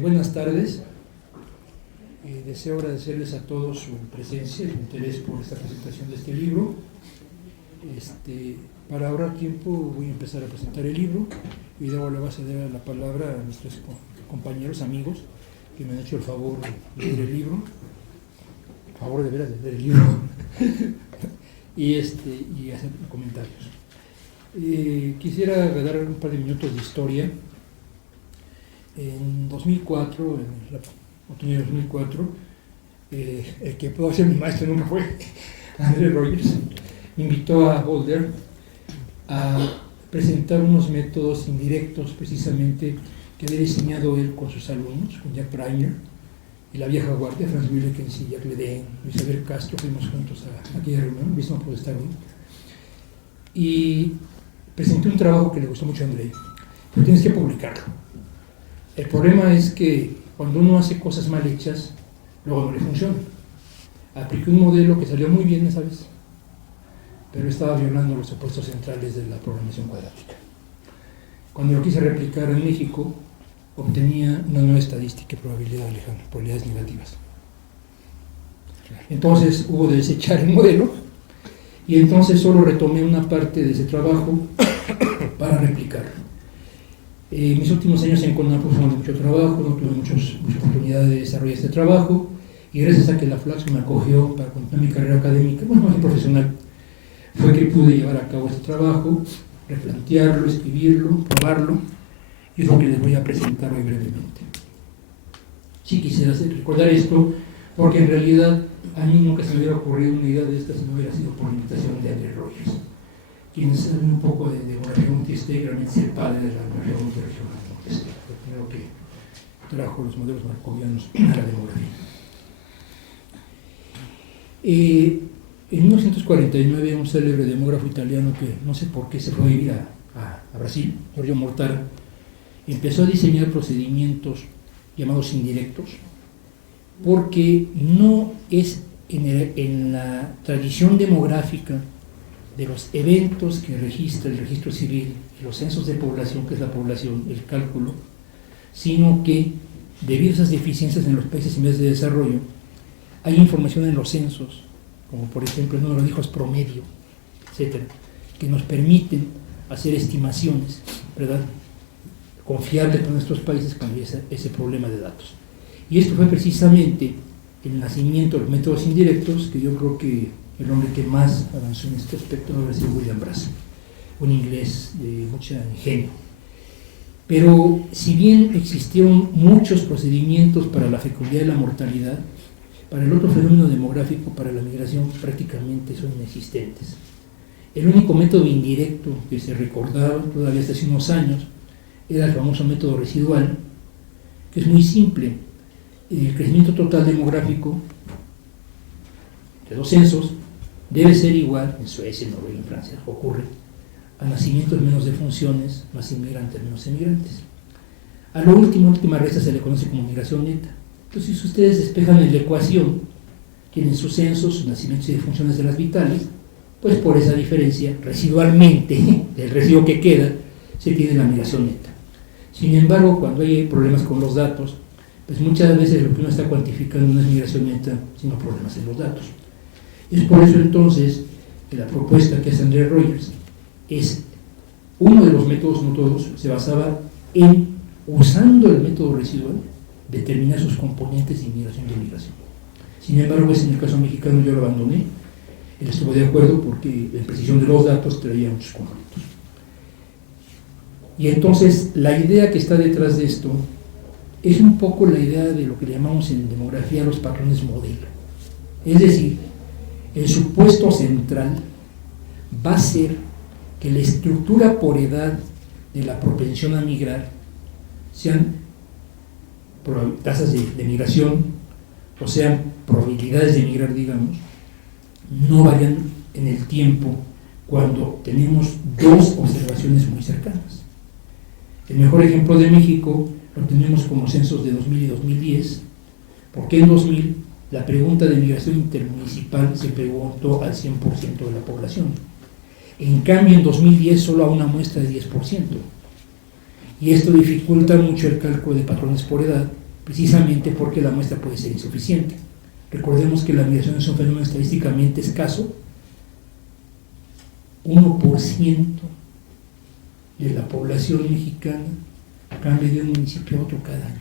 Buenas tardes. Deseo agradecerles a todos su presencia y su interés por esta presentación de este libro. Para ahorrar tiempo voy a empezar a presentar el libro y luego le voy a ceder la palabra a nuestros compañeros, amigos, que me han hecho el favor de leer el libro. Por favor, de veras, de leer el libro. y hacer comentarios. Quisiera dar un par de minutos de historia. En 2004, en la otoño de 2004, el que pudo ser mi maestro nunca fue André Rogers, me invitó a Boulder a presentar unos métodos indirectos precisamente que había diseñado él con sus alumnos, con Jack Bryner y la vieja guardia, Franz Wilkens y Jack LeDen, Luis Abel Castro. Fuimos juntos a aquella reunión, Luis no pudo estar hoy, y presenté un trabajo que le gustó mucho a André, pero tienes que publicarlo. El problema es que cuando uno hace cosas mal hechas, luego no le funciona. Apliqué un modelo que salió muy bien esa vez, pero estaba violando los supuestos centrales de la programación cuadrática. Cuando lo quise replicar en México, obtenía una nueva estadística y probabilidad, Alejandro, probabilidades negativas. Entonces hubo de desechar el modelo y entonces solo retomé una parte de ese trabajo para replicarlo. Mis últimos años en CONAPO fueron de mucho trabajo, no tuve mucha oportunidad de desarrollar este trabajo, y gracias a que la Flaxo me acogió para continuar mi carrera académica, bueno, más profesional, fue que pude llevar a cabo este trabajo, replantearlo, escribirlo, probarlo, y es lo que les voy a presentar hoy brevemente. Sí quisiera recordar esto, porque en realidad a mí nunca se me hubiera ocurrido una idea de esta si no hubiera sido por la invitación de André Rogers. Quienes saben un poco de demografía Montesquieu, realmente es el padre de la demografía regional Montesquieu, el primero que trajo los modelos marcovianos a la demografía. En 1949, un célebre demógrafo italiano que no sé por qué se fue a vivir a Brasil, Giorgio Mortara, empezó a diseñar procedimientos llamados indirectos, porque no es en la tradición demográfica de los eventos que registra el registro civil y los censos de población, que es la población, el cálculo, sino que debido a esas deficiencias en los países en vías de desarrollo, hay información en los censos, como por ejemplo el número de hijos promedio, etcétera, que nos permiten hacer estimaciones, ¿verdad?, confiables para nuestros países cuando hay ese problema de datos. Y esto fue precisamente el nacimiento de los métodos indirectos, que yo creo que el hombre que más avanzó en este aspecto debe ser William Brass, un inglés de mucho ingenio. Pero si bien existieron muchos procedimientos para la fecundidad y la mortalidad, para el otro fenómeno demográfico, para la migración, prácticamente son inexistentes. El único método indirecto que se recordaba todavía hasta hace unos años era el famoso método residual, que es muy simple. El crecimiento total demográfico de los censos debe ser igual, en Suecia, en Noruega, en Francia, ocurre, a nacimientos menos defunciones, más inmigrantes, menos emigrantes. A lo última resta se le conoce como migración neta. Entonces, si ustedes despejan en la ecuación, tienen sus censos, sus nacimientos y defunciones de las vitales, pues por esa diferencia, residualmente, del residuo que queda, se tiene la migración neta. Sin embargo, cuando hay problemas con los datos, pues muchas veces lo que uno está cuantificando no es migración neta, sino problemas en los datos. Es por eso entonces que la propuesta que hace André Rogers es uno de los métodos, no todos, se basaba en, usando el método residual, determinar sus componentes de inmigración y emigración. Sin embargo, pues en el caso mexicano yo lo abandoné. Él estuvo de acuerdo porque la precisión de los datos traía muchos conflictos. Y entonces la idea que está detrás de esto es un poco la idea de lo que le llamamos en demografía los patrones modelo. Es decir, el supuesto central va a ser que la estructura por edad de la propensión a migrar sean tasas de migración, o sean probabilidades de migrar, digamos, no vayan en el tiempo cuando tenemos dos observaciones muy cercanas. El mejor ejemplo de México lo tenemos como censos de 2000 y 2010, porque en 2000 la pregunta de migración intermunicipal se preguntó al 100% de la población. En cambio, en 2010 solo a una muestra de 10%. Y esto dificulta mucho el cálculo de patrones por edad, precisamente porque la muestra puede ser insuficiente. Recordemos que la migración es un fenómeno estadísticamente escaso. 1% de la población mexicana cambia de un municipio a otro cada año,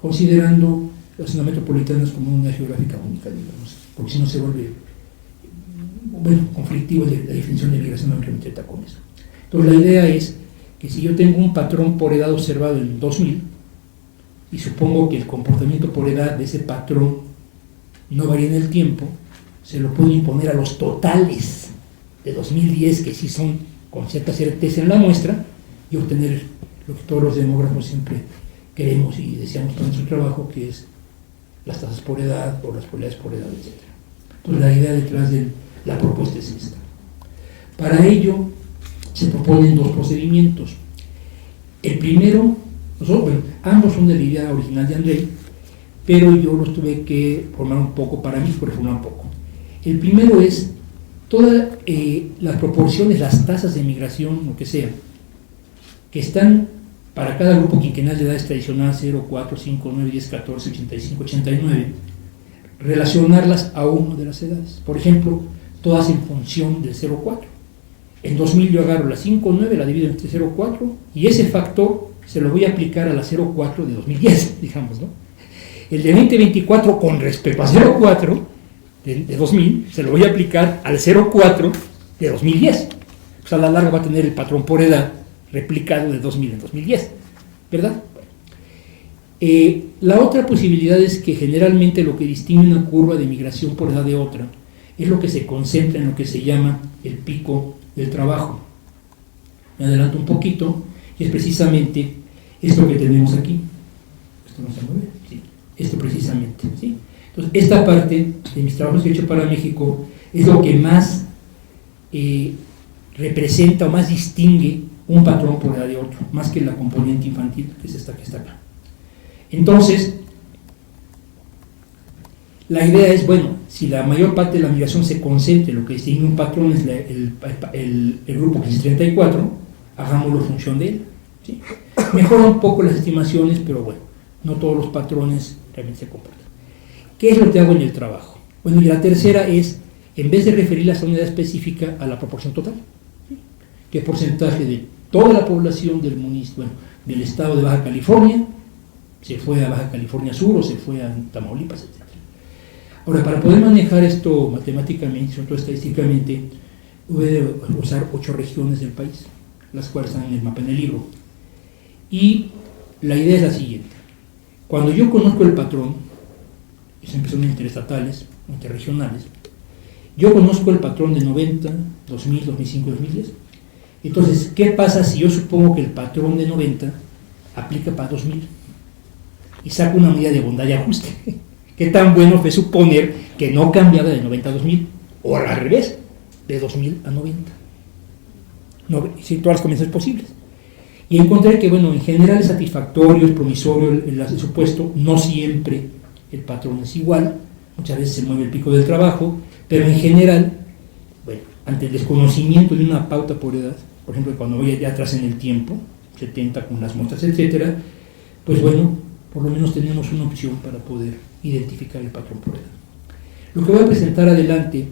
considerando las zonas metropolitanas como una geográfica única, digamos, porque si no se vuelve conflictivo la definición de migración, no me quiero meter con eso. Entonces la idea es que si yo tengo un patrón por edad observado en 2000 y supongo que el comportamiento por edad de ese patrón no varía en el tiempo, se lo puedo imponer a los totales de 2010, que sí son con cierta certeza en la muestra, y obtener lo que todos los demógrafos siempre queremos y deseamos para nuestro trabajo, que es las tasas por edad o las probabilidades por edad, etc. Entonces la idea detrás de la propuesta es esta. Para ello se proponen dos procedimientos. El primero, ambos son de la idea original de Andrei, pero yo los tuve que formar un poco para mí, por formar un poco. El primero es todas las proporciones, las tasas de migración, lo que sea, que están para cada grupo quinquenal de edades tradicional 0, 4, 5, 9, 10, 14, 85, 89, relacionarlas a una de las edades. Por ejemplo, todas en función del 0,4. En 2000 yo agarro la 5,9, la divido entre 0,4 y ese factor se lo voy a aplicar a la 0,4 de 2010, digamos, ¿no? El de 2024 con respecto a 0,4 de 2000 se lo voy a aplicar al 0,4 de 2010. Pues a la larga va a tener el patrón por edad replicado de 2000 en 2010, ¿verdad? La otra posibilidad es que generalmente lo que distingue una curva de migración por edad de otra es lo que se concentra en lo que se llama el pico del trabajo. Me adelanto un poquito, y es precisamente esto que tenemos aquí. ¿Esto no se mueve? Sí, esto precisamente, ¿sí? Entonces, esta parte de mis trabajos que he hecho para México es lo que más representa o más distingue un patrón por edad de otro, más que la componente infantil, que es esta que está acá. Entonces, la idea es, bueno, si la mayor parte de la migración se concentra en lo que distingue un patrón es el grupo que es 34, hagámoslo función de él, ¿sí? Mejora un poco las estimaciones, pero bueno, no todos los patrones realmente se comportan. ¿Qué es lo que hago en el trabajo? Bueno, y la tercera es, en vez de referir la unidad específica a la proporción total, ¿sí? ¿Qué porcentaje de toda la población del municipio, bueno, del estado de Baja California se fue a Baja California Sur o se fue a Tamaulipas, etc.? Ahora, para poder manejar esto matemáticamente, sobre todo estadísticamente, voy a usar 8 regiones del país, las cuales están en el mapa en el libro. Y la idea es la siguiente. Cuando yo conozco el patrón, siempre son interestatales, interregionales, yo conozco el patrón de 90, 2000, 2005, 2010. Entonces, ¿qué pasa si yo supongo que el patrón de 90 aplica para 2000? Y saco una medida de bondad y ajuste. ¿Qué tan bueno fue suponer que no cambiaba de 90 a 2000? O al revés, de 2000 a 90. No, si todas las combinaciones posibles. Y encontré que, bueno, en general es satisfactorio, es promisorio el supuesto, no siempre el patrón es igual, muchas veces se mueve el pico del trabajo, pero en general, bueno, ante el desconocimiento de una pauta por edad, por ejemplo, cuando voy allá atrás en el tiempo, 70 con las muestras, etcétera, pues bueno, por lo menos tenemos una opción para poder identificar el patrón por edad. Lo que voy a presentar adelante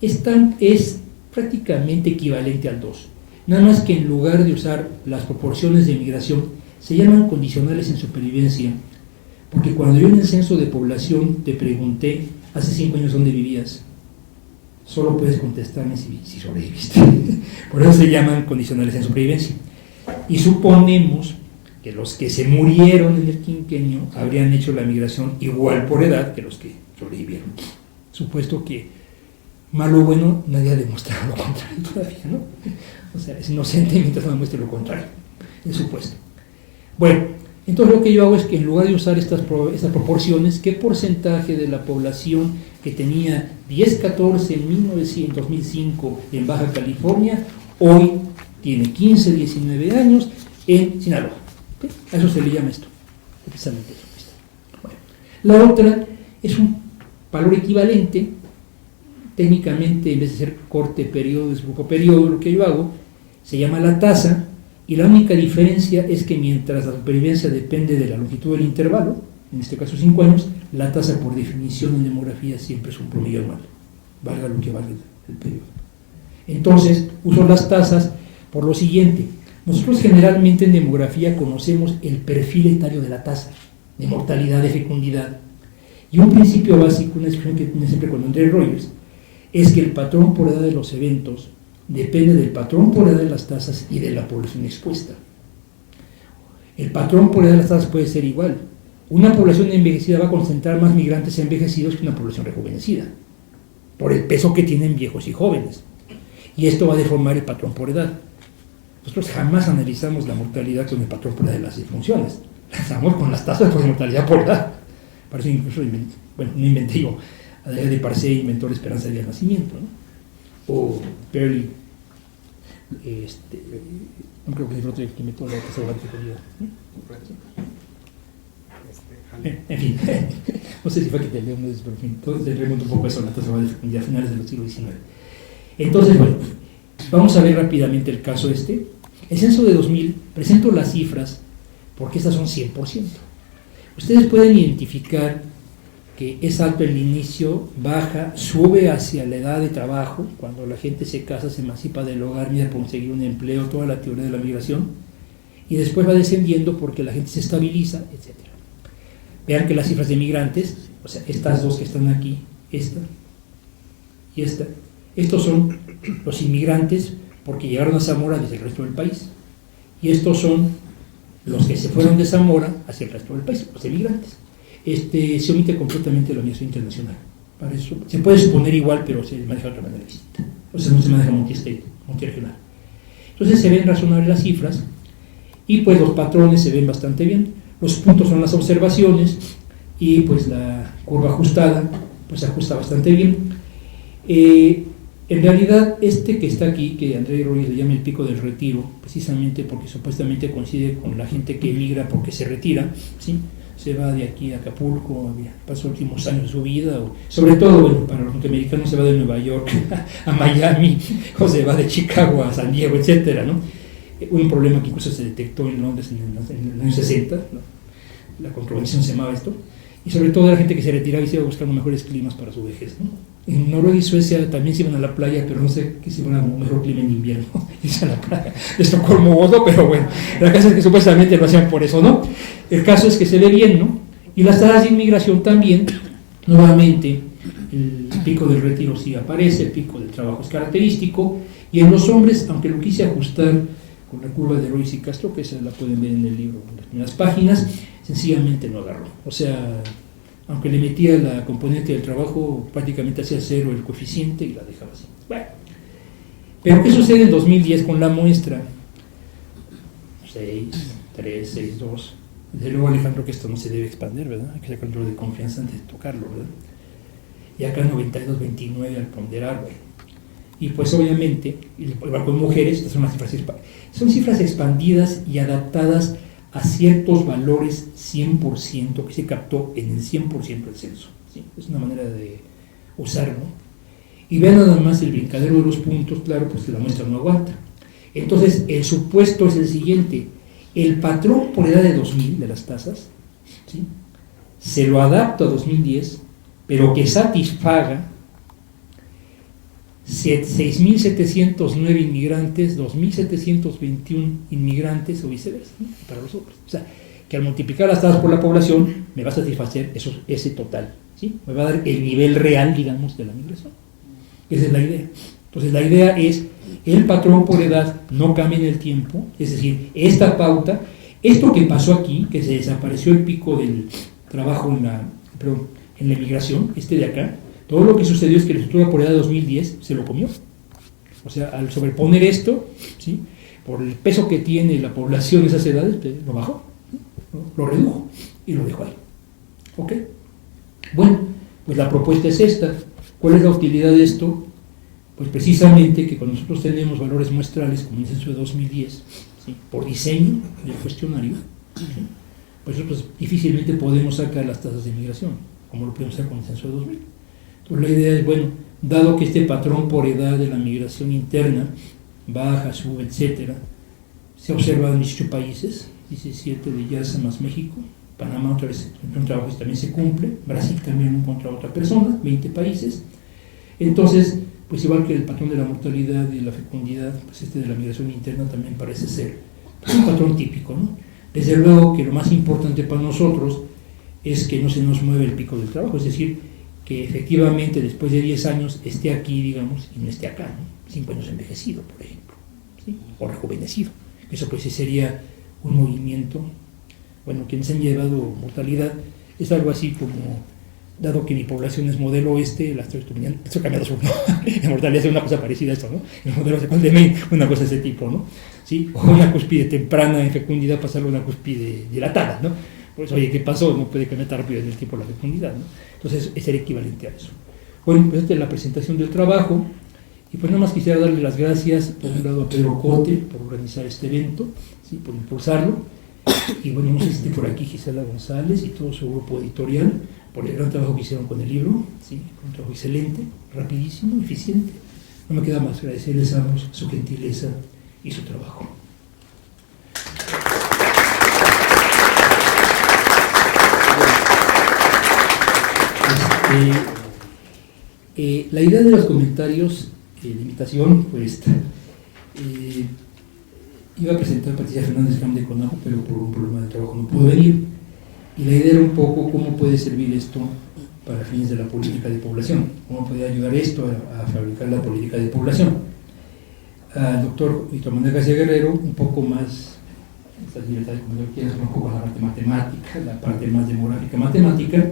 es prácticamente equivalente al 2, nada más que en lugar de usar las proporciones de migración, se llaman condicionales en supervivencia, porque cuando yo en el censo de población te pregunté hace 5 años dónde vivías, solo puedes contestarme si sobreviviste. Por eso se llaman condicionales en supervivencia. Y suponemos que los que se murieron en el quinquenio habrían hecho la migración igual por edad que los que sobrevivieron. Supuesto que, malo o bueno, nadie ha demostrado lo contrario todavía, ¿no? O sea, es inocente mientras no demuestre lo contrario, es supuesto. Bueno, entonces lo que yo hago es que en lugar de usar estas proporciones, ¿qué porcentaje de la población que tenía 10-14 en 2005 en Baja California, hoy tiene 15-19 años en Sinaloa? ¿Sí? A eso se le llama esto, precisamente eso. Bueno, la otra es un valor equivalente, técnicamente en vez de ser corte periodo, es grupo periodo, lo que yo hago, se llama la tasa, y la única diferencia es que mientras la supervivencia depende de la longitud del intervalo, en este caso 5 años, la tasa por definición en demografía siempre es un promedio anual, valga lo que valga el periodo. Entonces, uso las tasas por lo siguiente. Nosotros generalmente en demografía conocemos el perfil etario de la tasa, de mortalidad, de fecundidad. Y un principio básico, una expresión que tiene siempre con André Rogers, es que el patrón por edad de los eventos depende del patrón por edad de las tasas y de la población expuesta. El patrón por edad de las tasas puede ser igual. Una población envejecida va a concentrar más migrantes envejecidos que una población rejuvenecida, por el peso que tienen viejos y jóvenes. Y esto va a deformar el patrón por edad. Nosotros jamás analizamos la mortalidad con el patrón por edad de las disfunciones. La analizamos con las tasas por mortalidad por edad. Por eso incluso, no inventé yo, de Parcé inventó la esperanza de nacimiento, ¿no? O Perley, no creo que es el otro que inventó la tasa de fecundidad, ¿no? En fin, no sé si fue que te leo, pero en fin, entonces remonto un poco eso, la tasa de fecundidad a finales del siglo XIX. Entonces, bueno, vamos a ver rápidamente el caso este. El censo de 2000, presento las cifras porque estas son 100%. Ustedes pueden identificar que es alto el inicio, baja, sube hacia la edad de trabajo, cuando la gente se casa, se emancipa del hogar, mira por conseguir un empleo, toda la teoría de la migración, y después va descendiendo porque la gente se estabiliza, etc. Vean que las cifras de migrantes, o sea, estas dos que están aquí, esta y esta, estos son los inmigrantes porque llegaron a Zamora desde el resto del país, y estos son los que se fueron de Zamora hacia el resto del país, los emigrantes. Se omite completamente la migración internacional. Para eso se puede suponer igual, pero se maneja de otra manera distinta. O sea, no se maneja multirregional. Entonces se ven razonables las cifras y pues los patrones se ven bastante bien. Los puntos son las observaciones y pues la curva ajustada pues se ajusta bastante bien. En realidad que está aquí, que André Rogers le llama el pico del retiro, precisamente porque supuestamente coincide con la gente que emigra porque se retira, ¿sí? Se va de aquí a Acapulco, pasó los últimos años de su vida, o sobre todo, bueno, para los norteamericanos se va de Nueva York a Miami, o se va de Chicago a San Diego, etcétera, ¿no? Un problema que incluso se detectó en Londres en el año 60, ¿no? La controversión se llamaba esto, y sobre todo la gente que se retiraba y se iba buscando mejores climas para su vejez, ¿no? En Noruega y Suecia también se iban a la playa, pero no sé qué se iban a un mejor clima en invierno, irse a la playa de Estocolmo o Oslo, pero bueno, la cosa es que supuestamente lo hacían por eso, ¿no? El caso es que se ve bien, ¿no? Y las tasas de inmigración también, nuevamente, el pico del retiro sí aparece, el pico del trabajo es característico, y en los hombres, aunque lo quise ajustar con la curva de Royce y Castro, que esa la pueden ver en el libro, en las primeras páginas, sencillamente no agarró. O sea, aunque le metía la componente del trabajo, prácticamente hacía cero el coeficiente y la dejaba así. Bueno, pero ¿qué sucede en 2010 con la muestra? 6, 3, 6, 2. Desde luego, Alejandro, que esto no se debe expandir, ¿verdad? Hay que sacar control de confianza antes de tocarlo, ¿verdad? Y acá 92, 29 al ponderar, ¿verdad? Y pues obviamente, igual con mujeres, estas son cifras expandidas y adaptadas a ciertos valores 100% que se captó en el 100% del censo, ¿sí? Es una manera de usarlo. Y vean nada más el brincadero de los puntos, claro, pues la muestra no aguanta. Entonces, el supuesto es el siguiente: el patrón por edad de 2000 de las tasas, ¿sí?, se lo adapta a 2010, pero que satisfaga 6.709 inmigrantes, 2.721 inmigrantes o viceversa, ¿no?, para los hombres. O sea, que al multiplicar las tasas por la población me va a satisfacer ese total, ¿sí? Me va a dar el nivel real, digamos, de la migración. Esa es la idea. Entonces la idea es, el patrón por edad no cambia en el tiempo, es decir, esta pauta, esto que pasó aquí, que se desapareció el pico del trabajo en la migración, de acá, todo lo que sucedió es que la estructura por edad de 2010 se lo comió. O sea, al sobreponer esto, ¿sí?, por el peso que tiene la población de esas edades, lo bajó, ¿no?, lo redujo y lo dejó ahí. ¿Ok? Bueno, pues la propuesta es esta. ¿Cuál es la utilidad de esto? Pues precisamente que cuando nosotros tenemos valores muestrales como el censo de 2010, ¿sí?, por diseño del cuestionario, ¿sí?, pues nosotros difícilmente podemos sacar las tasas de migración, como lo podemos hacer con el censo de 2000. Entonces la idea es, bueno, dado que este patrón por edad de la migración interna baja, sube, etcétera, Se ha observado en 18 países, 17 de IASA más México, Panamá otra vez un trabajo que también se cumple, Brasil también encontró a otra persona, 20 países. Entonces, pues igual que el patrón de la mortalidad y la fecundidad, pues este de la migración interna también parece ser pues, un patrón típico, ¿no? Desde luego que lo más importante para nosotros es que no se nos mueve el pico del trabajo, es decir, que efectivamente después de 10 años esté aquí, digamos, y no esté acá, ¿no? 5 años envejecido, por ejemplo, ¿sí? O rejuvenecido. Eso pues sería un movimiento, bueno, quienes han llevado mortalidad, es algo así como, dado que mi población es modelo oeste, la estoy cambiando su, ¿no? La mortalidad es una cosa parecida a esto, ¿no? El modelo de Maine, una cosa de ese tipo, ¿no? ¿Sí? O una cúspide temprana en fecundidad pasarlo a una cúspide dilatada, ¿no? Pues, oye, ¿qué pasó? No puede cambiar tan rápido en el tiempo la fecundidad, ¿no? Entonces, es el equivalente a eso. Bueno, pues esta es la presentación del trabajo, y pues nada más quisiera darle las gracias, por un lado, a Pedro Cote, por organizar este evento, ¿sí? Por impulsarlo, y bueno, no sé si esté por aquí Gisela González y todo su grupo editorial, por el gran trabajo que hicieron con el libro, ¿sí? Un trabajo excelente, rapidísimo, eficiente. No me queda más agradecerles a ambos su gentileza y su trabajo. La idea de los comentarios, la invitación fue esta. Iba a presentar Patricia Fernández Ram de CONAJU, pero por un problema de trabajo no pudo venir. Y la idea era un poco cómo puede servir esto para fines de la política de población, cómo puede ayudar esto a fabricar la política de población. Al doctor Víctor Manuel García Guerrero, un poco más, estas libertades como yo quiero, un poco la parte matemática, la parte más demográfica matemática,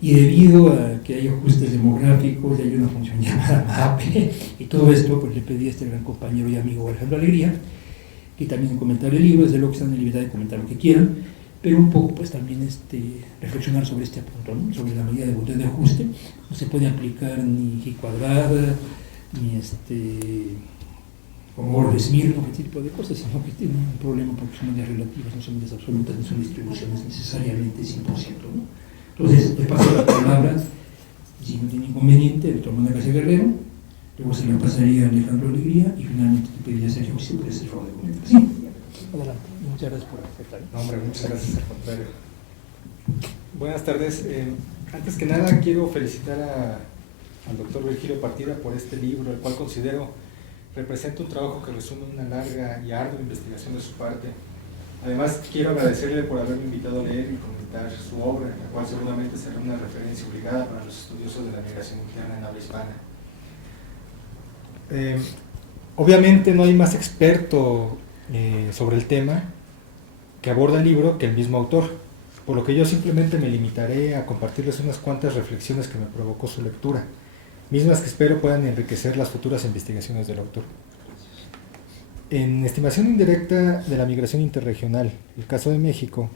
y debido a que hay ajustes demográficos, y hay una función llamada MAPE, y todo esto, pues le pedí a este gran compañero y amigo Alejandro Alegría, que también comentar el libro, desde luego que están en libertad de comentar lo que quieran, pero un poco pues también reflexionar sobre este punto, ¿no? Sobre la medida de botón de ajuste. No se puede aplicar ni G cuadrada, ni como Ordes-Smith, ese tipo de cosas, sino que tiene un problema porque son medidas relativas, no son medidas absolutas, no son distribuciones necesariamente 100%, ¿no? Entonces, le paso la palabra, si no tiene inconveniente, el doctor Manuel García Guerrero, luego se la pasaría a Alejandro Alegría y finalmente te pediría a Sergio si puede hacer favor de comentar. Sí, adelante. Muchas gracias por aceptar. No, hombre, muchas gracias, al contrario. Buenas tardes. Antes que nada, quiero felicitar al doctor Virgilio Partida por este libro, el cual considero representa un trabajo que resume una larga y ardua investigación de su parte. Además, quiero agradecerle por haberme invitado a leer y comentar su obra, la cual seguramente será una referencia obligada para los estudiosos de la migración interna en habla hispana. Obviamente no hay más experto sobre el tema que aborda el libro que el mismo autor, por lo que yo simplemente me limitaré a compartirles unas cuantas reflexiones que me provocó su lectura, mismas que espero puedan enriquecer las futuras investigaciones del autor. En Estimación indirecta de la migración interregional, el caso de México,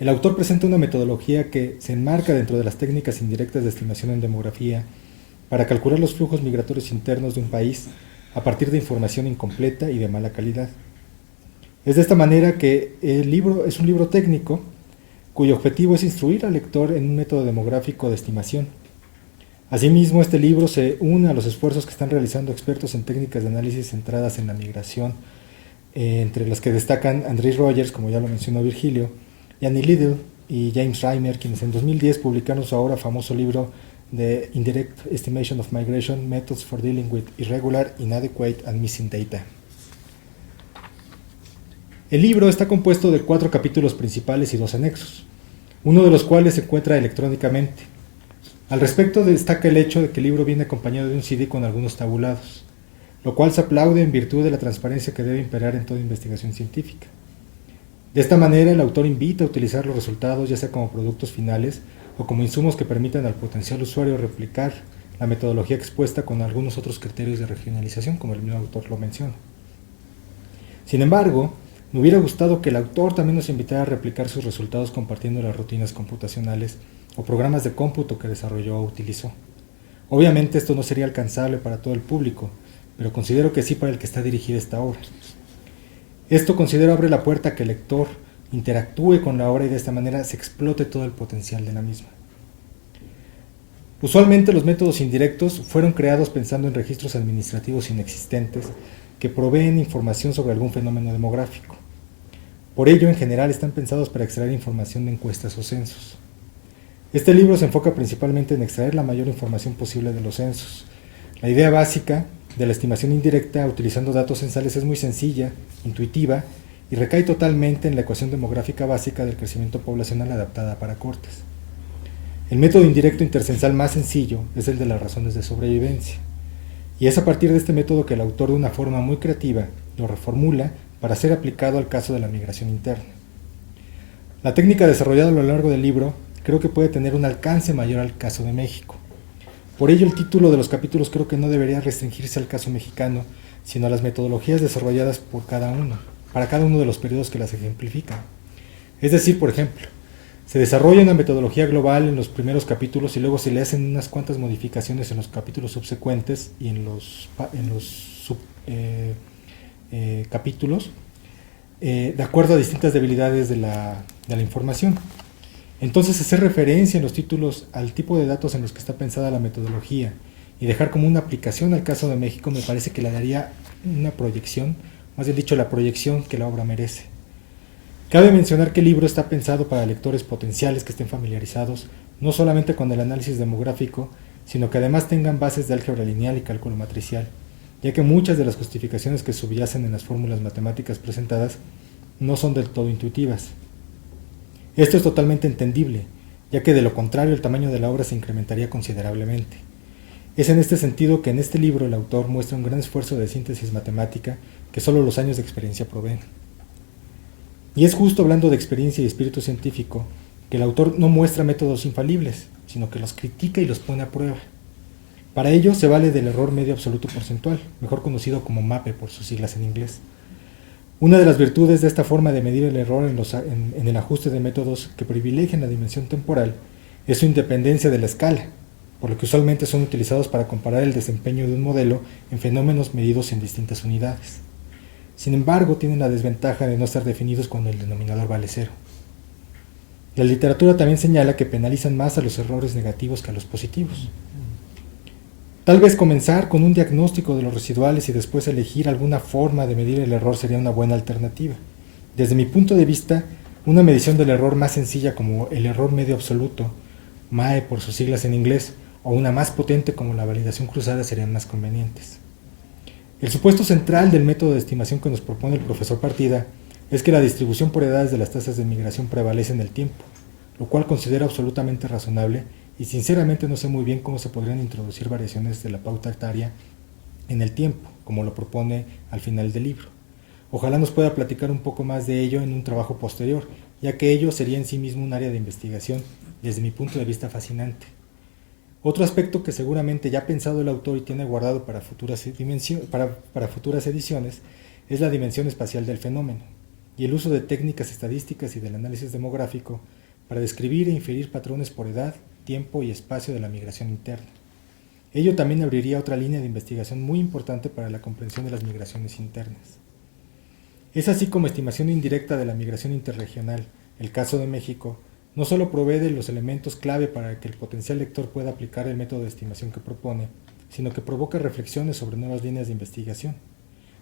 el autor presenta una metodología que se enmarca dentro de las técnicas indirectas de estimación en demografía para calcular los flujos migratorios internos de un país a partir de información incompleta y de mala calidad. Es de esta manera que el libro es un libro técnico cuyo objetivo es instruir al lector en un método demográfico de estimación. Asimismo, este libro se une a los esfuerzos que están realizando expertos en técnicas de análisis centradas en la migración, entre las que destacan Andrew Rogers, como ya lo mencionó Virgilio, y Annie Liddell y James Reimer, quienes en 2010 publicaron su ahora famoso libro The Indirect Estimation of Migration Methods for Dealing with Irregular, Inadequate and Missing Data. El libro está compuesto de 4 capítulos principales y 2 anexos, uno de los cuales se encuentra electrónicamente. Al respecto destaca el hecho de que el libro viene acompañado de un CD con algunos tabulados, lo cual se aplaude en virtud de la transparencia que debe imperar en toda investigación científica. De esta manera, el autor invita a utilizar los resultados ya sea como productos finales o como insumos que permitan al potencial usuario replicar la metodología expuesta con algunos otros criterios de regionalización, como el mismo autor lo menciona. Sin embargo, me hubiera gustado que el autor también nos invitara a replicar sus resultados compartiendo las rutinas computacionales o programas de cómputo que desarrolló o utilizó. Obviamente esto no sería alcanzable para todo el público, pero considero que sí para el que está dirigida esta obra. Esto considero abre la puerta a que el lector interactúe con la obra y de esta manera se explote todo el potencial de la misma. Usualmente los métodos indirectos fueron creados pensando en registros administrativos inexistentes que proveen información sobre algún fenómeno demográfico. Por ello, en general, están pensados para extraer información de encuestas o censos. Este libro se enfoca principalmente en extraer la mayor información posible de los censos. La idea básica de la estimación indirecta utilizando datos censales es muy sencilla, intuitiva y recae totalmente en la ecuación demográfica básica del crecimiento poblacional adaptada para cortes. El método indirecto intercensal más sencillo es el de las razones de sobrevivencia, y es a partir de este método que el autor, de una forma muy creativa, lo reformula para ser aplicado al caso de la migración interna. La técnica desarrollada a lo largo del libro creo que puede tener un alcance mayor al caso de México. Por ello, el título de los capítulos creo que no debería restringirse al caso mexicano, sino a las metodologías desarrolladas para cada uno de los periodos que las ejemplifican. Es decir, por ejemplo, se desarrolla una metodología global en los primeros capítulos y luego se le hacen unas cuantas modificaciones en los capítulos subsecuentes y en los capítulos de acuerdo a distintas debilidades de la información. Entonces, hacer referencia en los títulos al tipo de datos en los que está pensada la metodología y dejar como una aplicación al caso de México me parece que le daría una proyección, más bien dicho, la proyección que la obra merece. Cabe mencionar que el libro está pensado para lectores potenciales que estén familiarizados no solamente con el análisis demográfico, sino que además tengan bases de álgebra lineal y cálculo matricial, ya que muchas de las justificaciones que subyacen en las fórmulas matemáticas presentadas no son del todo intuitivas. Esto es totalmente entendible, ya que de lo contrario el tamaño de la obra se incrementaría considerablemente. Es en este sentido que en este libro el autor muestra un gran esfuerzo de síntesis matemática que solo los años de experiencia proveen. Y es justo hablando de experiencia y espíritu científico que el autor no muestra métodos infalibles, sino que los critica y los pone a prueba. Para ello se vale del error medio absoluto porcentual, mejor conocido como MAPE por sus siglas en inglés. Una de las virtudes de esta forma de medir el error en el ajuste de métodos que privilegian la dimensión temporal es su independencia de la escala, por lo que usualmente son utilizados para comparar el desempeño de un modelo en fenómenos medidos en distintas unidades. Sin embargo, tienen la desventaja de no estar definidos cuando el denominador vale cero. La literatura también señala que penalizan más a los errores negativos que a los positivos. Tal vez comenzar con un diagnóstico de los residuales y después elegir alguna forma de medir el error sería una buena alternativa. Desde mi punto de vista, una medición del error más sencilla como el error medio absoluto, MAE por sus siglas en inglés, o una más potente como la validación cruzada serían más convenientes. El supuesto central del método de estimación que nos propone el profesor Partida es que la distribución por edades de las tasas de migración prevalece en el tiempo, lo cual considero absolutamente razonable y sinceramente no sé muy bien cómo se podrían introducir variaciones de la pauta etaria en el tiempo, como lo propone al final del libro. Ojalá nos pueda platicar un poco más de ello en un trabajo posterior, ya que ello sería en sí mismo un área de investigación, desde mi punto de vista fascinante. Otro aspecto que seguramente ya ha pensado el autor y tiene guardado para futuras ediciones es la dimensión espacial del fenómeno y el uso de técnicas estadísticas y del análisis demográfico para describir e inferir patrones por edad, tiempo y espacio de la migración interna. Ello también abriría otra línea de investigación muy importante para la comprensión de las migraciones internas. Es así como estimación indirecta de la migración interregional, el caso de México, no solo provee de los elementos clave para que el potencial lector pueda aplicar el método de estimación que propone, sino que provoca reflexiones sobre nuevas líneas de investigación.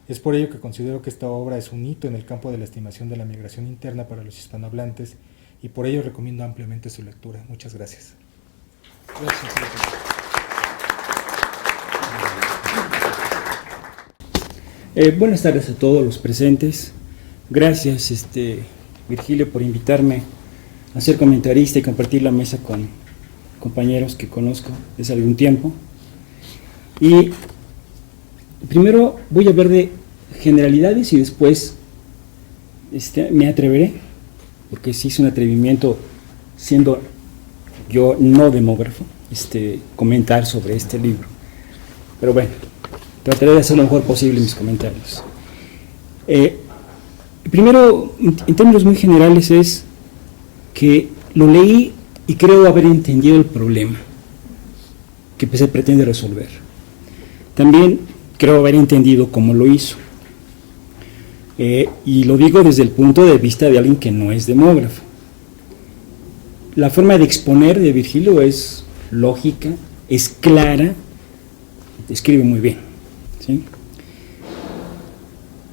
Es por ello que considero que esta obra es un hito en el campo de la estimación de la migración interna para los hispanohablantes y por ello recomiendo ampliamente su lectura. Muchas gracias. Buenas tardes a todos los presentes. Gracias, Virgilio, por invitarme a ser comentarista y compartir la mesa con compañeros que conozco desde algún tiempo. Y primero voy a hablar de generalidades y después me atreveré, porque sí es un atrevimiento, siendo yo no demógrafo, comentar sobre este libro. Pero bueno, trataré de hacer lo mejor posible en mis comentarios. Primero, en términos muy generales, es que lo leí y creo haber entendido el problema que se pretende resolver. También creo haber entendido cómo lo hizo. Y lo digo desde el punto de vista de alguien que no es demógrafo. La forma de exponer de Virgilio es lógica, es clara, escribe muy bien, ¿sí?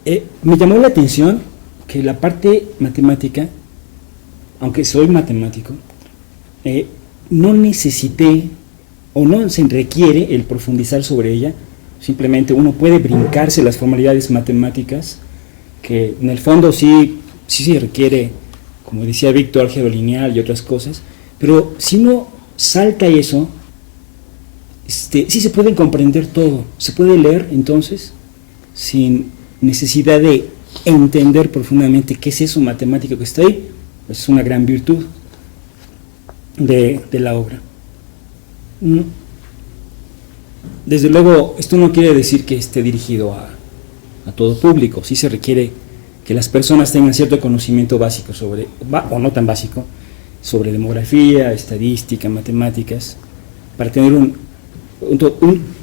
Me llamó la atención que la parte matemática, aunque soy matemático, no necesité o no se requiere el profundizar sobre ella. Simplemente uno puede brincarse las formalidades matemáticas, que en el fondo sí se requiere, como decía Víctor, álgebra lineal y otras cosas, pero si uno salta eso, sí se puede comprender todo, se puede leer entonces sin necesidad de entender profundamente qué es eso matemático que está ahí. Es una gran virtud de la obra. Desde luego, esto no quiere decir que esté dirigido a todo público. Sí se requiere que las personas tengan cierto conocimiento básico sobre, o no tan básico, sobre demografía, estadística, matemáticas, para tener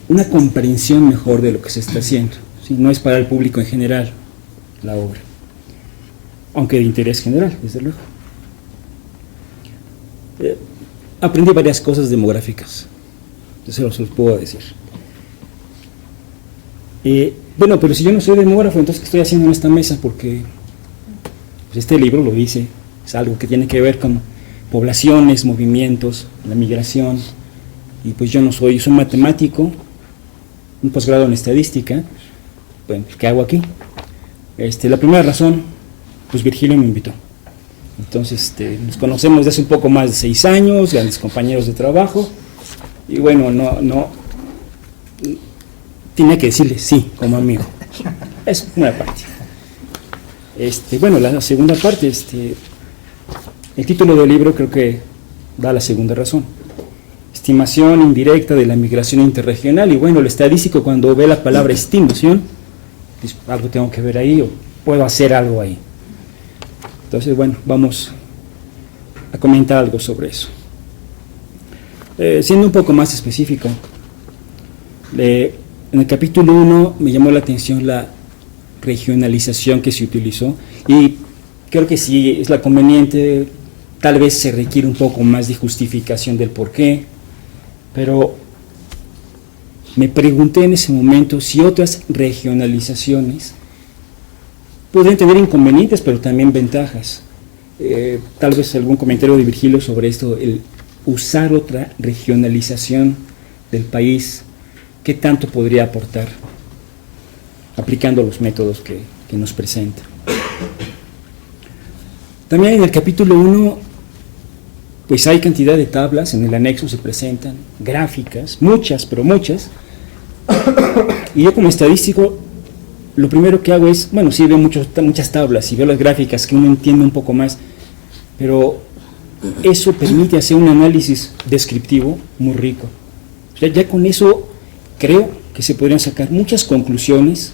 una comprensión mejor de lo que se está haciendo. ¿Sí? No es para el público en general la obra, aunque de interés general, desde luego. Aprendí varias cosas demográficas, se los puedo decir. Bueno, pero si yo no soy demógrafo, entonces ¿qué estoy haciendo en esta mesa? Porque pues este libro lo dice, es algo que tiene que ver con poblaciones, movimientos, la migración, y pues yo no soy, soy matemático, un posgrado en estadística. Bueno, ¿qué hago aquí? La primera razón, pues Virgilio me invitó. Entonces nos conocemos desde hace un poco más de 6 años, grandes compañeros de trabajo, y bueno, no tenía que decirle sí como amigo. Es una parte. Bueno, la segunda parte, el título del libro creo que da la segunda razón. Estimación indirecta de la migración interregional. Y bueno, el estadístico, cuando ve la palabra estimación, dice, algo tengo que ver ahí, o puedo hacer algo ahí. Entonces, bueno, vamos a comentar algo sobre eso. Siendo un poco más específico, en el capítulo 1 me llamó la atención la regionalización que se utilizó, y creo que sí es la conveniente. Tal vez se requiere un poco más de justificación del por qué, pero me pregunté en ese momento si otras regionalizaciones pueden tener inconvenientes, pero también ventajas. Tal vez algún comentario de Virgilio sobre esto, el usar otra regionalización del país, ¿qué tanto podría aportar aplicando los métodos que nos presenta? También en el capítulo 1, pues hay cantidad de tablas, en el anexo se presentan gráficas, muchas, pero muchas, y yo como estadístico, lo primero que hago es, bueno, sí veo muchas tablas y veo las gráficas que uno entiende un poco más, pero eso permite hacer un análisis descriptivo muy rico. O sea, ya con eso creo que se podrían sacar muchas conclusiones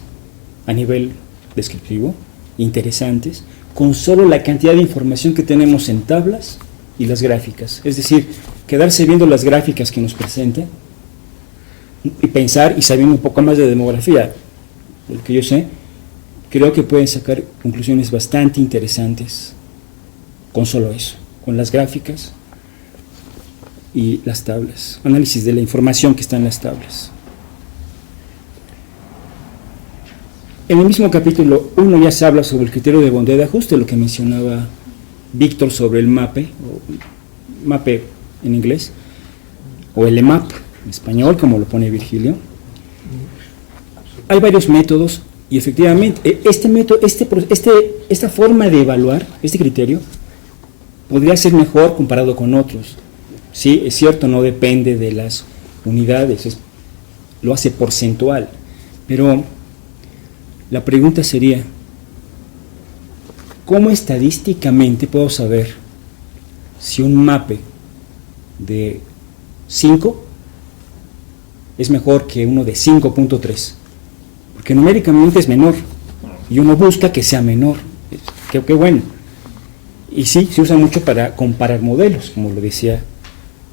a nivel descriptivo, interesantes, con solo la cantidad de información que tenemos en tablas y las gráficas. Es decir, quedarse viendo las gráficas que nos presenta y pensar y sabiendo un poco más de demografía, lo que yo sé, creo que pueden sacar conclusiones bastante interesantes con solo eso, con las gráficas y las tablas, análisis de la información que está en las tablas. En el mismo capítulo 1 ya se habla sobre el criterio de bondad de ajuste, lo que mencionaba Víctor sobre el MAPE, o MAPE en inglés, o el EMAP en español, como lo pone Virgilio. Hay varios métodos y efectivamente este método, esta forma de evaluar, este criterio, podría ser mejor comparado con otros. Sí, es cierto, no depende de las unidades, lo hace porcentual, pero la pregunta sería, ¿cómo estadísticamente puedo saber si un MAPE de 5 es mejor que uno de 5.3? Porque numéricamente es menor y uno busca que sea menor. Qué bueno. Y sí, se usa mucho para comparar modelos, como lo decía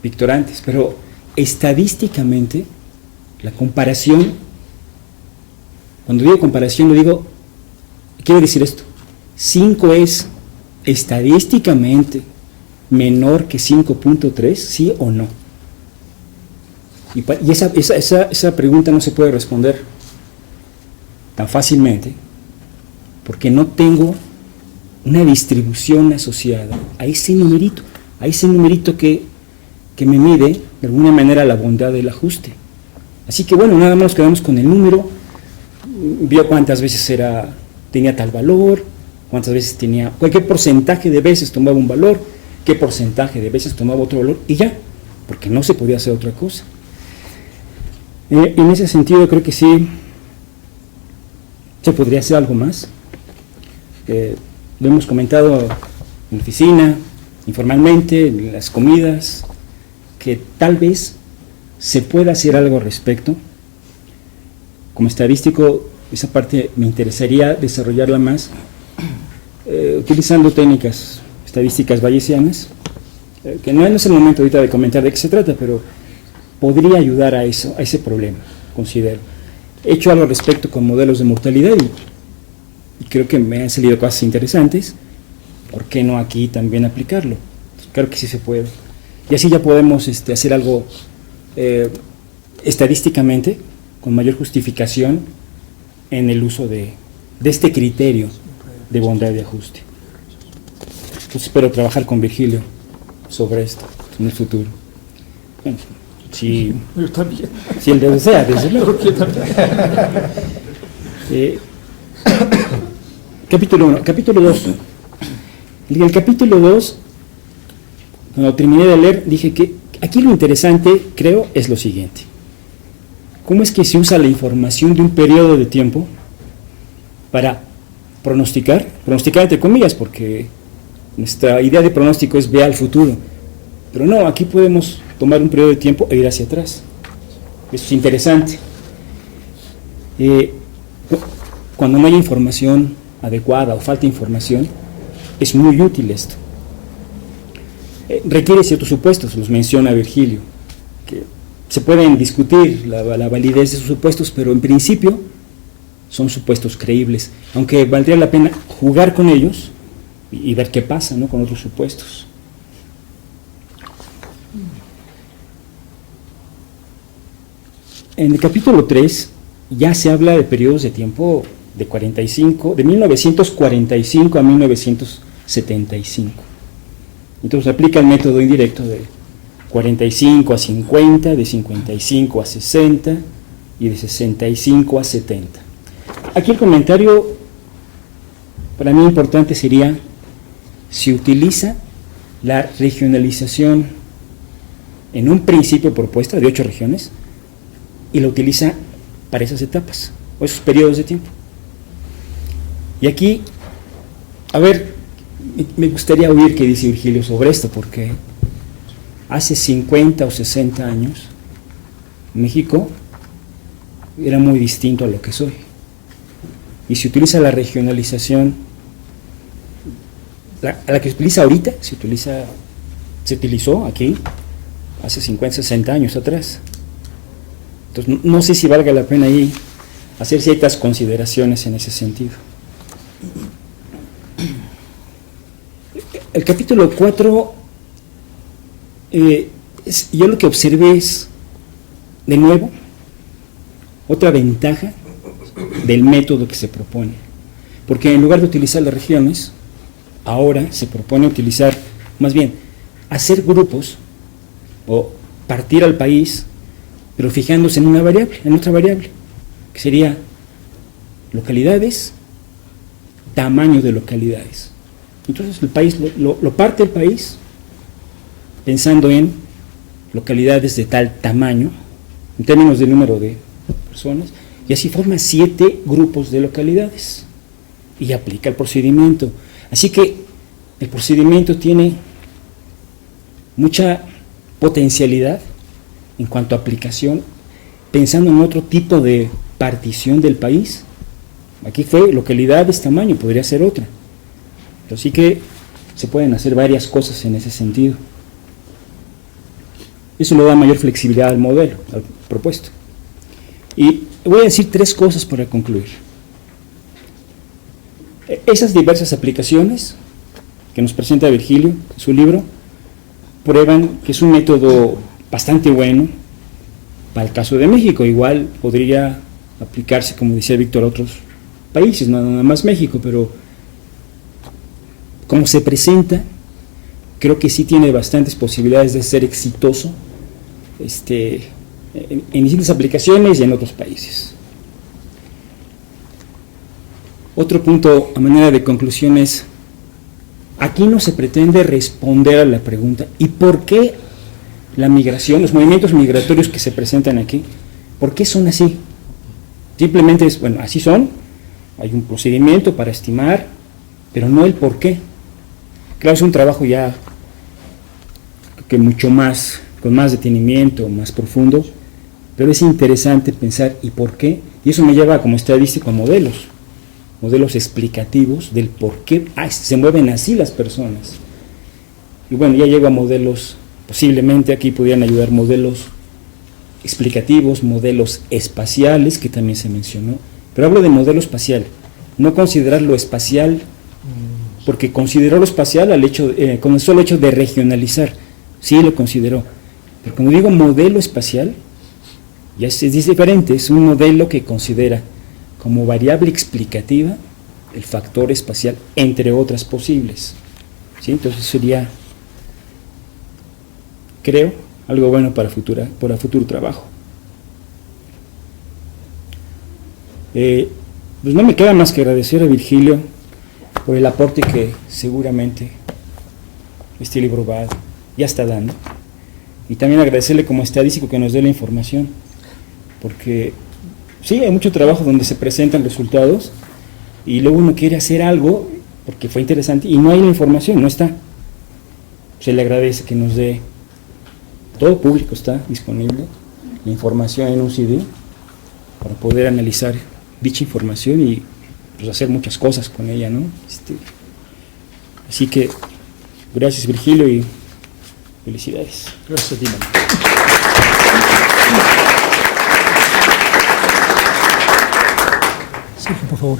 Víctor antes, pero estadísticamente la comparación, cuando digo comparación lo digo, quiero decir esto: 5 es estadísticamente menor que 5.3, ¿sí o no? Y esa pregunta no se puede responder tan fácilmente porque no tengo una distribución asociada a ese numerito que me mide de alguna manera la bondad del ajuste. Así que bueno, nada más nos quedamos con el número, vio cuántas veces tenía tal valor, cuántas veces tenía, cualquier porcentaje de veces tomaba un valor, qué porcentaje de veces tomaba otro valor, y ya, porque no se podía hacer otra cosa. En ese sentido creo que sí se podría hacer algo más. Lo hemos comentado en la oficina, informalmente, en las comidas, que tal vez se pueda hacer algo al respecto. Como estadístico, esa parte me interesaría desarrollarla más, utilizando técnicas estadísticas bayesianas, que no es el momento ahorita de comentar de qué se trata, pero podría ayudar a eso, a ese problema, considero. He hecho algo al respecto con modelos de mortalidad y creo que me han salido cosas interesantes. ¿Por qué no aquí también aplicarlo? Creo que sí se puede. Y así ya podemos hacer algo estadísticamente con mayor justificación en el uso de este criterio de bondad de ajuste. Pues espero trabajar con Virgilio sobre esto en el futuro. Bueno, si él desea, desde luego. Capítulo 1. Capítulo 2. En el capítulo 2, cuando terminé de leer, dije que aquí lo interesante, creo, es lo siguiente. ¿Cómo es que se usa la información de un periodo de tiempo para pronosticar entre comillas, porque nuestra idea de pronóstico es ver al futuro, pero no, aquí podemos tomar un periodo de tiempo e ir hacia atrás. Eso es interesante. Cuando no hay información adecuada o falta información, es muy útil esto. Requiere ciertos supuestos, los menciona Virgilio, que se pueden discutir la validez de esos supuestos, pero en principio son supuestos creíbles, aunque valdría la pena jugar con ellos y ver qué pasa, ¿no?, con otros supuestos. En el capítulo 3 ya se habla de periodos de tiempo de 1945 a 1975. Entonces aplica el método indirecto de 45 a 50, de 55 a 60 y de 65 a 70. Aquí el comentario para mí importante sería si utiliza la regionalización en un principio propuesta de 8 regiones y la utiliza para esas etapas o esos periodos de tiempo. Y aquí, a ver, me gustaría oír qué dice Virgilio sobre esto, porque hace 50 o 60 años México era muy distinto a lo que soy. Y se utiliza la regionalización, a la que se utiliza ahorita, se utilizó aquí hace 50, 60 años atrás. Entonces, no sé si valga la pena ahí hacer ciertas consideraciones en ese sentido. El capítulo 4, yo lo que observé es, de nuevo, otra ventaja del método que se propone. Porque en lugar de utilizar las regiones, ahora se propone utilizar, más bien, hacer grupos o partir al país, pero fijándose en una variable, en otra variable, que sería localidades, tamaño de localidades. Entonces el país lo parte el país pensando en localidades de tal tamaño, en términos de número de personas, y así forma 7 grupos de localidades y aplica el procedimiento. Así que el procedimiento tiene mucha potencialidad en cuanto a aplicación, pensando en otro tipo de partición del país. Aquí fue localidades, tamaño, podría ser otra. Así que se pueden hacer varias cosas en ese sentido. Eso le da mayor flexibilidad al modelo, al propuesto. Y voy a decir 3 cosas para concluir. Esas diversas aplicaciones que nos presenta Virgilio en su libro prueban que es un método bastante bueno para el caso de México. Igual podría aplicarse, como decía Víctor, a otros países, no nada más México, pero como se presenta, creo que sí tiene bastantes posibilidades de ser exitoso en distintas aplicaciones y en otros países. Otro punto a manera de conclusión es, aquí no se pretende responder a la pregunta ¿y por qué la migración, los movimientos migratorios que se presentan aquí, por qué son así? Simplemente es, bueno, así son, hay un procedimiento para estimar, pero no el por qué. Claro, es un trabajo ya que mucho más, con más detenimiento, más profundo, pero es interesante pensar ¿y por qué? Y eso me lleva como estadístico a modelos explicativos del por qué se mueven así las personas. Y bueno, ya llego a modelos, posiblemente aquí pudieran ayudar modelos explicativos, modelos espaciales, que también se mencionó, pero hablo de modelo espacial, no considerar lo espacial, porque consideró lo espacial con el solo hecho de regionalizar, sí lo consideró, pero como digo modelo espacial, ya es diferente, es un modelo que considera como variable explicativa el factor espacial, entre otras posibles, ¿sí? Entonces sería, creo, algo bueno para futuro trabajo. Pues no me queda más que agradecer a Virgilio por el aporte que seguramente este libro ya está dando, y también agradecerle como estadístico que nos dé la información, porque sí, hay mucho trabajo donde se presentan resultados y luego uno quiere hacer algo porque fue interesante y no hay la información, no está. Se le agradece que nos dé, todo público está disponible, la información en un CD para poder analizar dicha información y pues, hacer muchas cosas con ella, ¿no? Así que gracias Virgilio y felicidades. Gracias a ti, Manuel. Sergio, por favor.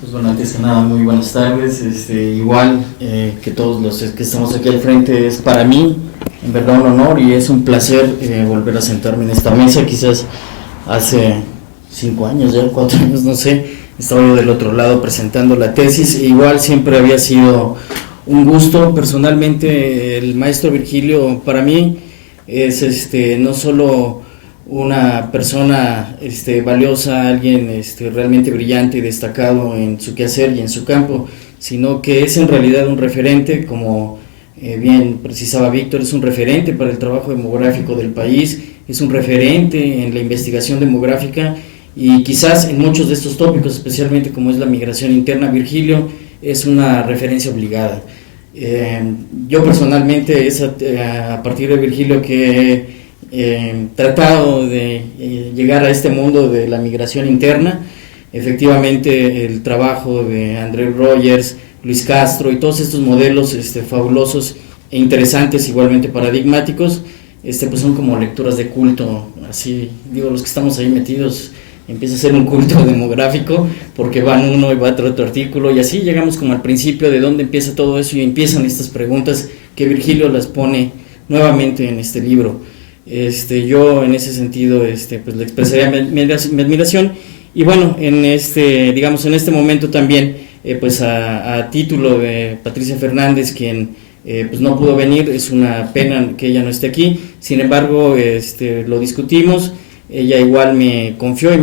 Pues bueno, antes que nada, muy buenas tardes. Igual que todos los que estamos aquí al frente, es para mí, en verdad, un honor y es un placer volver a sentarme en esta mesa. Quizás hace 5 años, ya 4 años, no sé, estaba yo del otro lado presentando la tesis. Igual siempre había sido un gusto. Personalmente, el maestro Virgilio para mí es no solo una persona valiosa, alguien realmente brillante y destacado en su quehacer y en su campo, sino que es en realidad un referente, como bien precisaba Víctor, es un referente para el trabajo demográfico del país, es un referente en la investigación demográfica y quizás en muchos de estos tópicos, especialmente como es la migración interna. Virgilio es una referencia obligada. Yo personalmente es a partir de Virgilio que tratado de llegar a este mundo de la migración interna. Efectivamente, el trabajo de André Rogers, Luis Castro y todos estos modelos fabulosos e interesantes, igualmente paradigmáticos, pues son como lecturas de culto. Así digo, los que estamos ahí metidos, empieza a ser un culto demográfico, porque van uno y va otro artículo, y así llegamos como al principio de dónde empieza todo eso, y empiezan estas preguntas que Virgilio las pone nuevamente en este libro. Yo en ese sentido pues le expresaría mi admiración, y bueno, digamos en este momento también pues a título de Patricia Fernández, quien pues no pudo venir, es una pena que ella no esté aquí, sin embargo lo discutimos, ella igual me confió y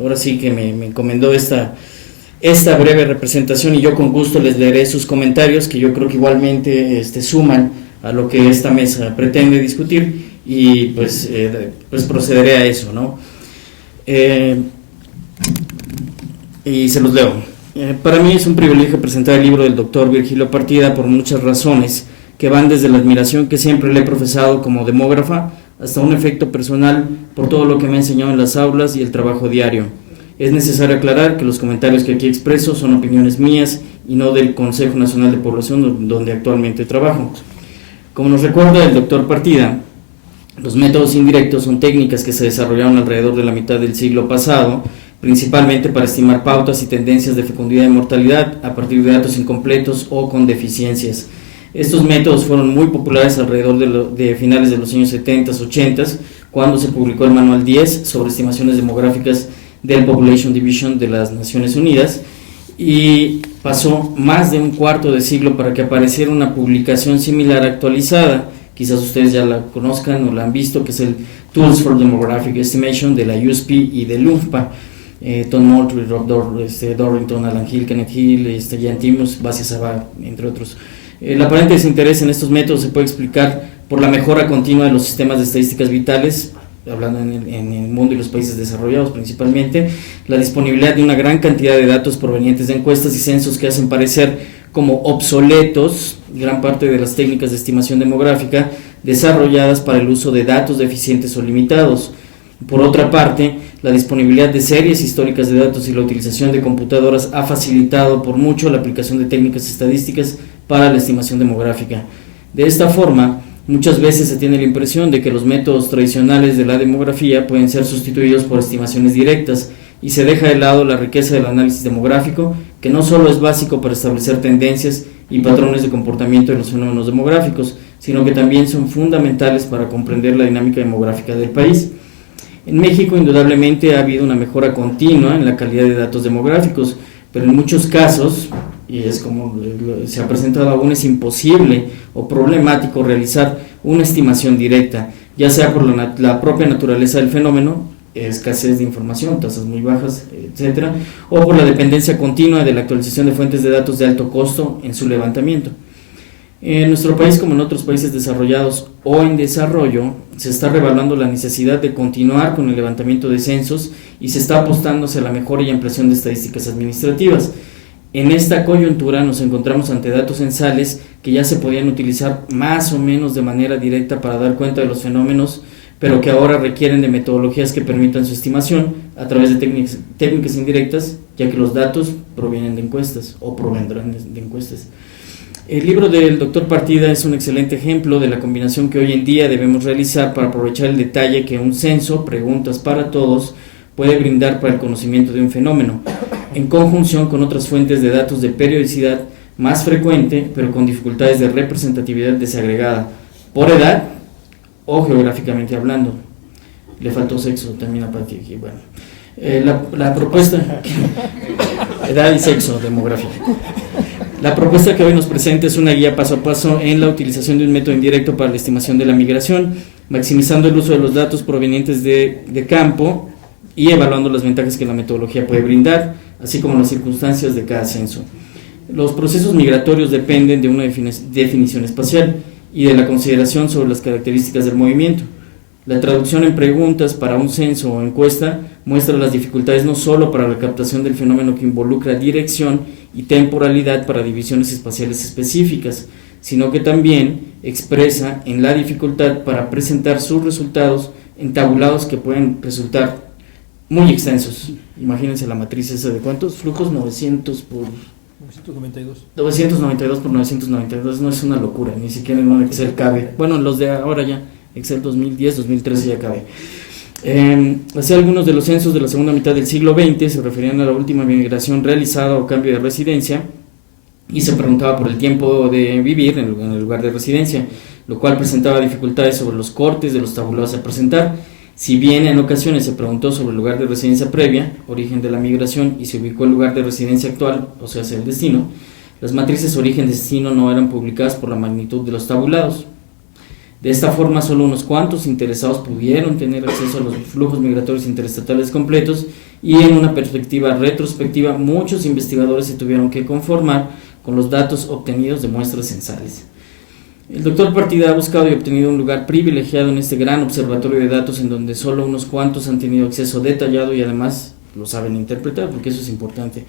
ahora sí que me encomendó esta breve representación, y yo con gusto les leeré sus comentarios, que yo creo que igualmente suman a lo que esta mesa pretende discutir, y pues procederé a eso, ¿no? Y se los leo. Para mí es un privilegio presentar el libro del doctor Virgilio Partida por muchas razones, que van desde la admiración que siempre le he profesado como demógrafa, hasta un efecto personal por todo lo que me ha enseñado en las aulas y el trabajo diario. Es necesario aclarar que los comentarios que aquí expreso son opiniones mías y no del Consejo Nacional de Población, donde actualmente trabajo. Como nos recuerda el doctor Partida, los métodos indirectos son técnicas que se desarrollaron alrededor de la mitad del siglo pasado, principalmente para estimar pautas y tendencias de fecundidad y mortalidad a partir de datos incompletos o con deficiencias. Estos métodos fueron muy populares alrededor de finales de los años 70, 80, cuando se publicó el Manual 10 sobre estimaciones demográficas del Population Division de las Naciones Unidas, y pasó más de un cuarto de siglo para que apareciera una publicación similar actualizada. Quizás ustedes ya la conozcan o la han visto, que es el Tools for Demographic Estimation de la USP y del UNFPA. Tom Moultrie, Rob Dorrington, Alan Hill, Kenneth Hill, Jan Timus, Basia Saba, entre otros. El aparente desinterés en estos métodos se puede explicar por la mejora continua de los sistemas de estadísticas vitales, hablando en el mundo y los países desarrollados principalmente, la disponibilidad de una gran cantidad de datos provenientes de encuestas y censos que hacen parecer como obsoletos gran parte de las técnicas de estimación demográfica desarrolladas para el uso de datos deficientes o limitados. Por otra parte, la disponibilidad de series históricas de datos y la utilización de computadoras ha facilitado por mucho la aplicación de técnicas estadísticas para la estimación demográfica. De esta forma, muchas veces se tiene la impresión de que los métodos tradicionales de la demografía pueden ser sustituidos por estimaciones directas y se deja de lado la riqueza del análisis demográfico, que no solo es básico para establecer tendencias y patrones de comportamiento de los fenómenos demográficos, sino que también son fundamentales para comprender la dinámica demográfica del país. En México, indudablemente, ha habido una mejora continua en la calidad de datos demográficos, pero en muchos casos, y es como se ha presentado aún, es imposible o problemático realizar una estimación directa, ya sea por la propia naturaleza del fenómeno, escasez de información, tasas muy bajas, etcétera, o por la dependencia continua de la actualización de fuentes de datos de alto costo en su levantamiento. En nuestro país, como en otros países desarrollados o en desarrollo, se está revaluando la necesidad de continuar con el levantamiento de censos y se está apostando hacia la mejora y ampliación de estadísticas administrativas. En esta coyuntura nos encontramos ante datos censales que ya se podían utilizar más o menos de manera directa para dar cuenta de los fenómenos, pero que ahora requieren de metodologías que permitan su estimación a través de técnicas indirectas, ya que los datos provienen de encuestas o provendrán de encuestas. El libro del Dr. Partida es un excelente ejemplo de la combinación que hoy en día debemos realizar para aprovechar el detalle que un censo, preguntas para todos, puede brindar para el conocimiento de un fenómeno, en conjunción con otras fuentes de datos de periodicidad más frecuente, pero con dificultades de representatividad desagregada, por edad o geográficamente hablando. Le faltó sexo también a partir de aquí. Bueno, la propuesta, edad y sexo demográfico. La propuesta que hoy nos presenta es una guía paso a paso en la utilización de un método indirecto para la estimación de la migración, maximizando el uso de los datos provenientes de campo y evaluando las ventajas que la metodología puede brindar, así como las circunstancias de cada censo. Los procesos migratorios dependen de una definición espacial y de la consideración sobre las características del movimiento. La traducción en preguntas para un censo o encuesta muestra las dificultades no solo para la captación del fenómeno que involucra dirección y temporalidad para divisiones espaciales específicas, sino que también expresa en la dificultad para presentar sus resultados en tabulados que pueden resultar muy extensos. Imagínense la matriz esa de ¿cuántos flujos? 900 por 992 por 992, no es una locura, ni siquiera en un Excel cabe. Bueno, los de ahora ya, Excel 2010, 2013 ya cabe. Así, algunos de los censos de la segunda mitad del siglo XX se referían a la última migración realizada o cambio de residencia y se preguntaba por el tiempo de vivir en el lugar de residencia, lo cual presentaba dificultades sobre los cortes de los tabulados a presentar. Si bien en ocasiones se preguntó sobre el lugar de residencia previa, origen de la migración, y se ubicó el lugar de residencia actual, o sea, el destino, las matrices origen-destino no eran publicadas por la magnitud de los tabulados. De esta forma, solo unos cuantos interesados pudieron tener acceso a los flujos migratorios interestatales completos, y en una perspectiva retrospectiva, muchos investigadores se tuvieron que conformar con los datos obtenidos de muestras censales. El Dr. Partida ha buscado y obtenido un lugar privilegiado en este gran observatorio de datos en donde solo unos cuantos han tenido acceso detallado y además lo saben interpretar, porque eso es importante.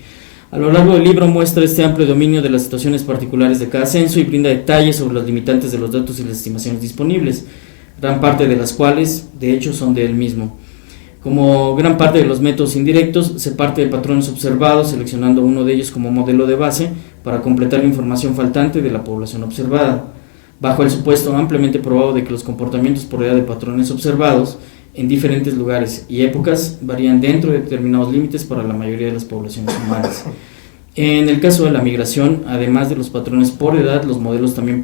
A lo largo del libro muestra este amplio dominio de las situaciones particulares de cada censo y brinda detalles sobre los limitantes de los datos y las estimaciones disponibles, gran parte de las cuales, de hecho, son de él mismo. Como gran parte de los métodos indirectos, se parte de patrones observados, seleccionando uno de ellos como modelo de base para completar la información faltante de la población observada, bajo el supuesto ampliamente probado de que los comportamientos por edad de patrones observados en diferentes lugares y épocas varían dentro de determinados límites para la mayoría de las poblaciones humanas. En el caso de la migración, además de los patrones por edad, los modelos también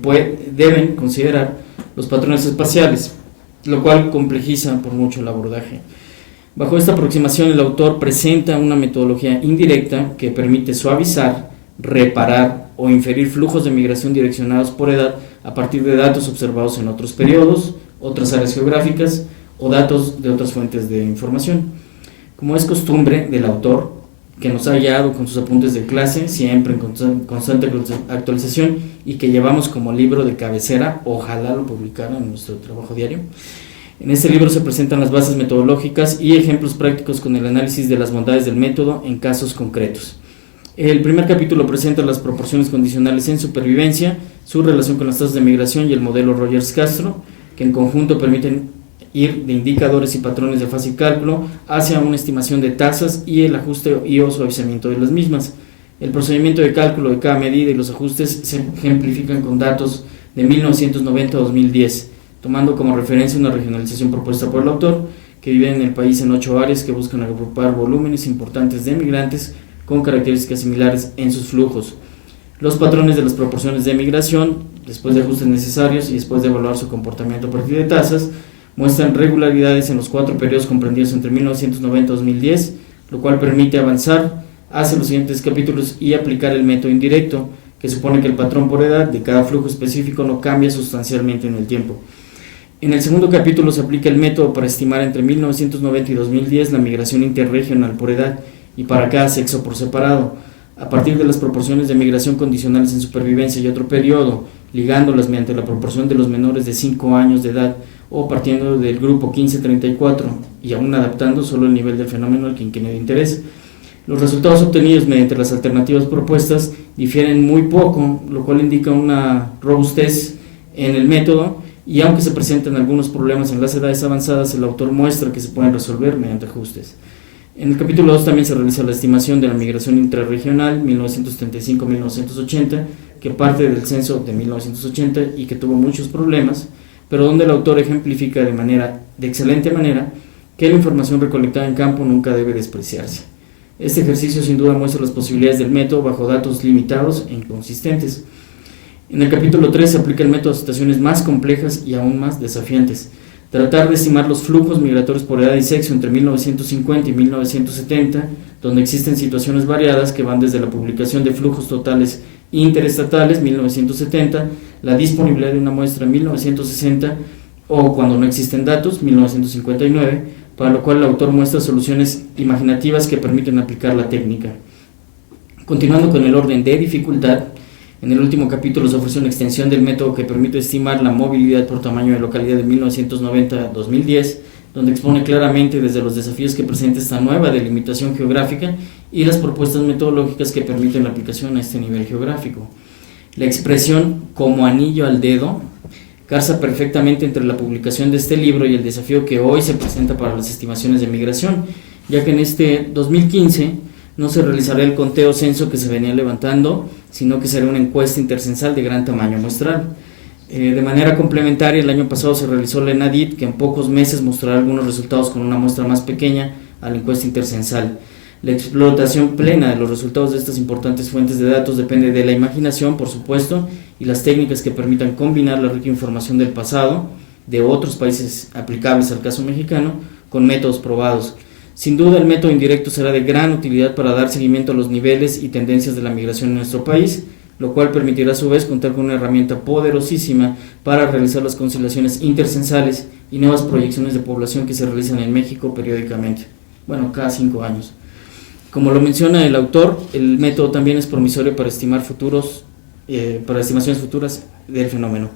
deben considerar los patrones espaciales, lo cual complejiza por mucho el abordaje. Bajo esta aproximación, el autor presenta una metodología indirecta que permite suavizar, reparar o inferir flujos de migración direccionados por edad a partir de datos observados en otros periodos, otras áreas geográficas o datos de otras fuentes de información. Como es costumbre del autor, que nos ha guiado con sus apuntes de clase, siempre en constante actualización, y que llevamos como libro de cabecera, ojalá lo publicara en nuestro trabajo diario. En este libro se presentan las bases metodológicas y ejemplos prácticos con el análisis de las bondades del método en casos concretos. El primer capítulo presenta las proporciones condicionales en supervivencia, su relación con las tasas de migración y el modelo Rogers-Castro, que en conjunto permiten ir de indicadores y patrones de fácil cálculo hacia una estimación de tasas y el ajuste y o suavizamiento de las mismas. El procedimiento de cálculo de cada medida y los ajustes se ejemplifican con datos de 1990 a 2010, tomando como referencia una regionalización propuesta por el autor, que vive en el país en 8 áreas que buscan agrupar volúmenes importantes de migrantes con características similares en sus flujos. Los patrones de las proporciones de migración, después de ajustes necesarios y después de evaluar su comportamiento a partir de tasas, muestran regularidades en los 4 periodos comprendidos entre 1990 y 2010, lo cual permite avanzar hacia los siguientes capítulos y aplicar el método indirecto, que supone que el patrón por edad de cada flujo específico no cambia sustancialmente en el tiempo. En el segundo capítulo se aplica el método para estimar entre 1990 y 2010 la migración interregional por edad y para cada sexo por separado, a partir de las proporciones de migración condicionales en supervivencia y otro periodo, ligándolas mediante la proporción de los menores de 5 años de edad o partiendo del grupo 15-34 y aún adaptando solo el nivel del fenómeno al quinquenio de interés. Los resultados obtenidos mediante las alternativas propuestas difieren muy poco, lo cual indica una robustez en el método, y aunque se presentan algunos problemas en las edades avanzadas, el autor muestra que se pueden resolver mediante ajustes. En el capítulo 2 también se realiza la estimación de la migración intrarregional 1975-1980, que parte del censo de 1980 y que tuvo muchos problemas, pero donde el autor ejemplifica de excelente manera que la información recolectada en campo nunca debe despreciarse. Este ejercicio sin duda muestra las posibilidades del método bajo datos limitados e inconsistentes. En el capítulo 3 se aplica el método a situaciones más complejas y aún más desafiantes. Tratar de estimar los flujos migratorios por edad y sexo entre 1950 y 1970, donde existen situaciones variadas que van desde la publicación de flujos totales interestatales 1970, la disponibilidad de una muestra 1960 o, cuando no existen datos, 1959, para lo cual el autor muestra soluciones imaginativas que permiten aplicar la técnica. Continuando con el orden de dificultad, en el último capítulo se ofrece una extensión del método que permite estimar la movilidad por tamaño de localidad de 1990 a 2010, donde expone claramente desde los desafíos que presenta esta nueva delimitación geográfica y las propuestas metodológicas que permiten la aplicación a este nivel geográfico. La expresión "como anillo al dedo" calza perfectamente entre la publicación de este libro y el desafío que hoy se presenta para las estimaciones de migración, ya que en este 2015 no se realizará el conteo censo que se venía levantando, sino que será una encuesta intercensal de gran tamaño muestral. De manera complementaria, el año pasado se realizó la ENADIT, que en pocos meses mostrará algunos resultados con una muestra más pequeña a la encuesta intercensal. La explotación plena de los resultados de estas importantes fuentes de datos depende de la imaginación, por supuesto, y las técnicas que permitan combinar la rica información del pasado, de otros países aplicables al caso mexicano, con métodos probados. Sin duda, el método indirecto será de gran utilidad para dar seguimiento a los niveles y tendencias de la migración en nuestro país, lo cual permitirá a su vez contar con una herramienta poderosísima para realizar las conciliaciones intercensales y nuevas proyecciones de población que se realizan en México periódicamente, cada 5 años. Como lo menciona el autor, el método también es promisorio para estimaciones futuras del fenómeno.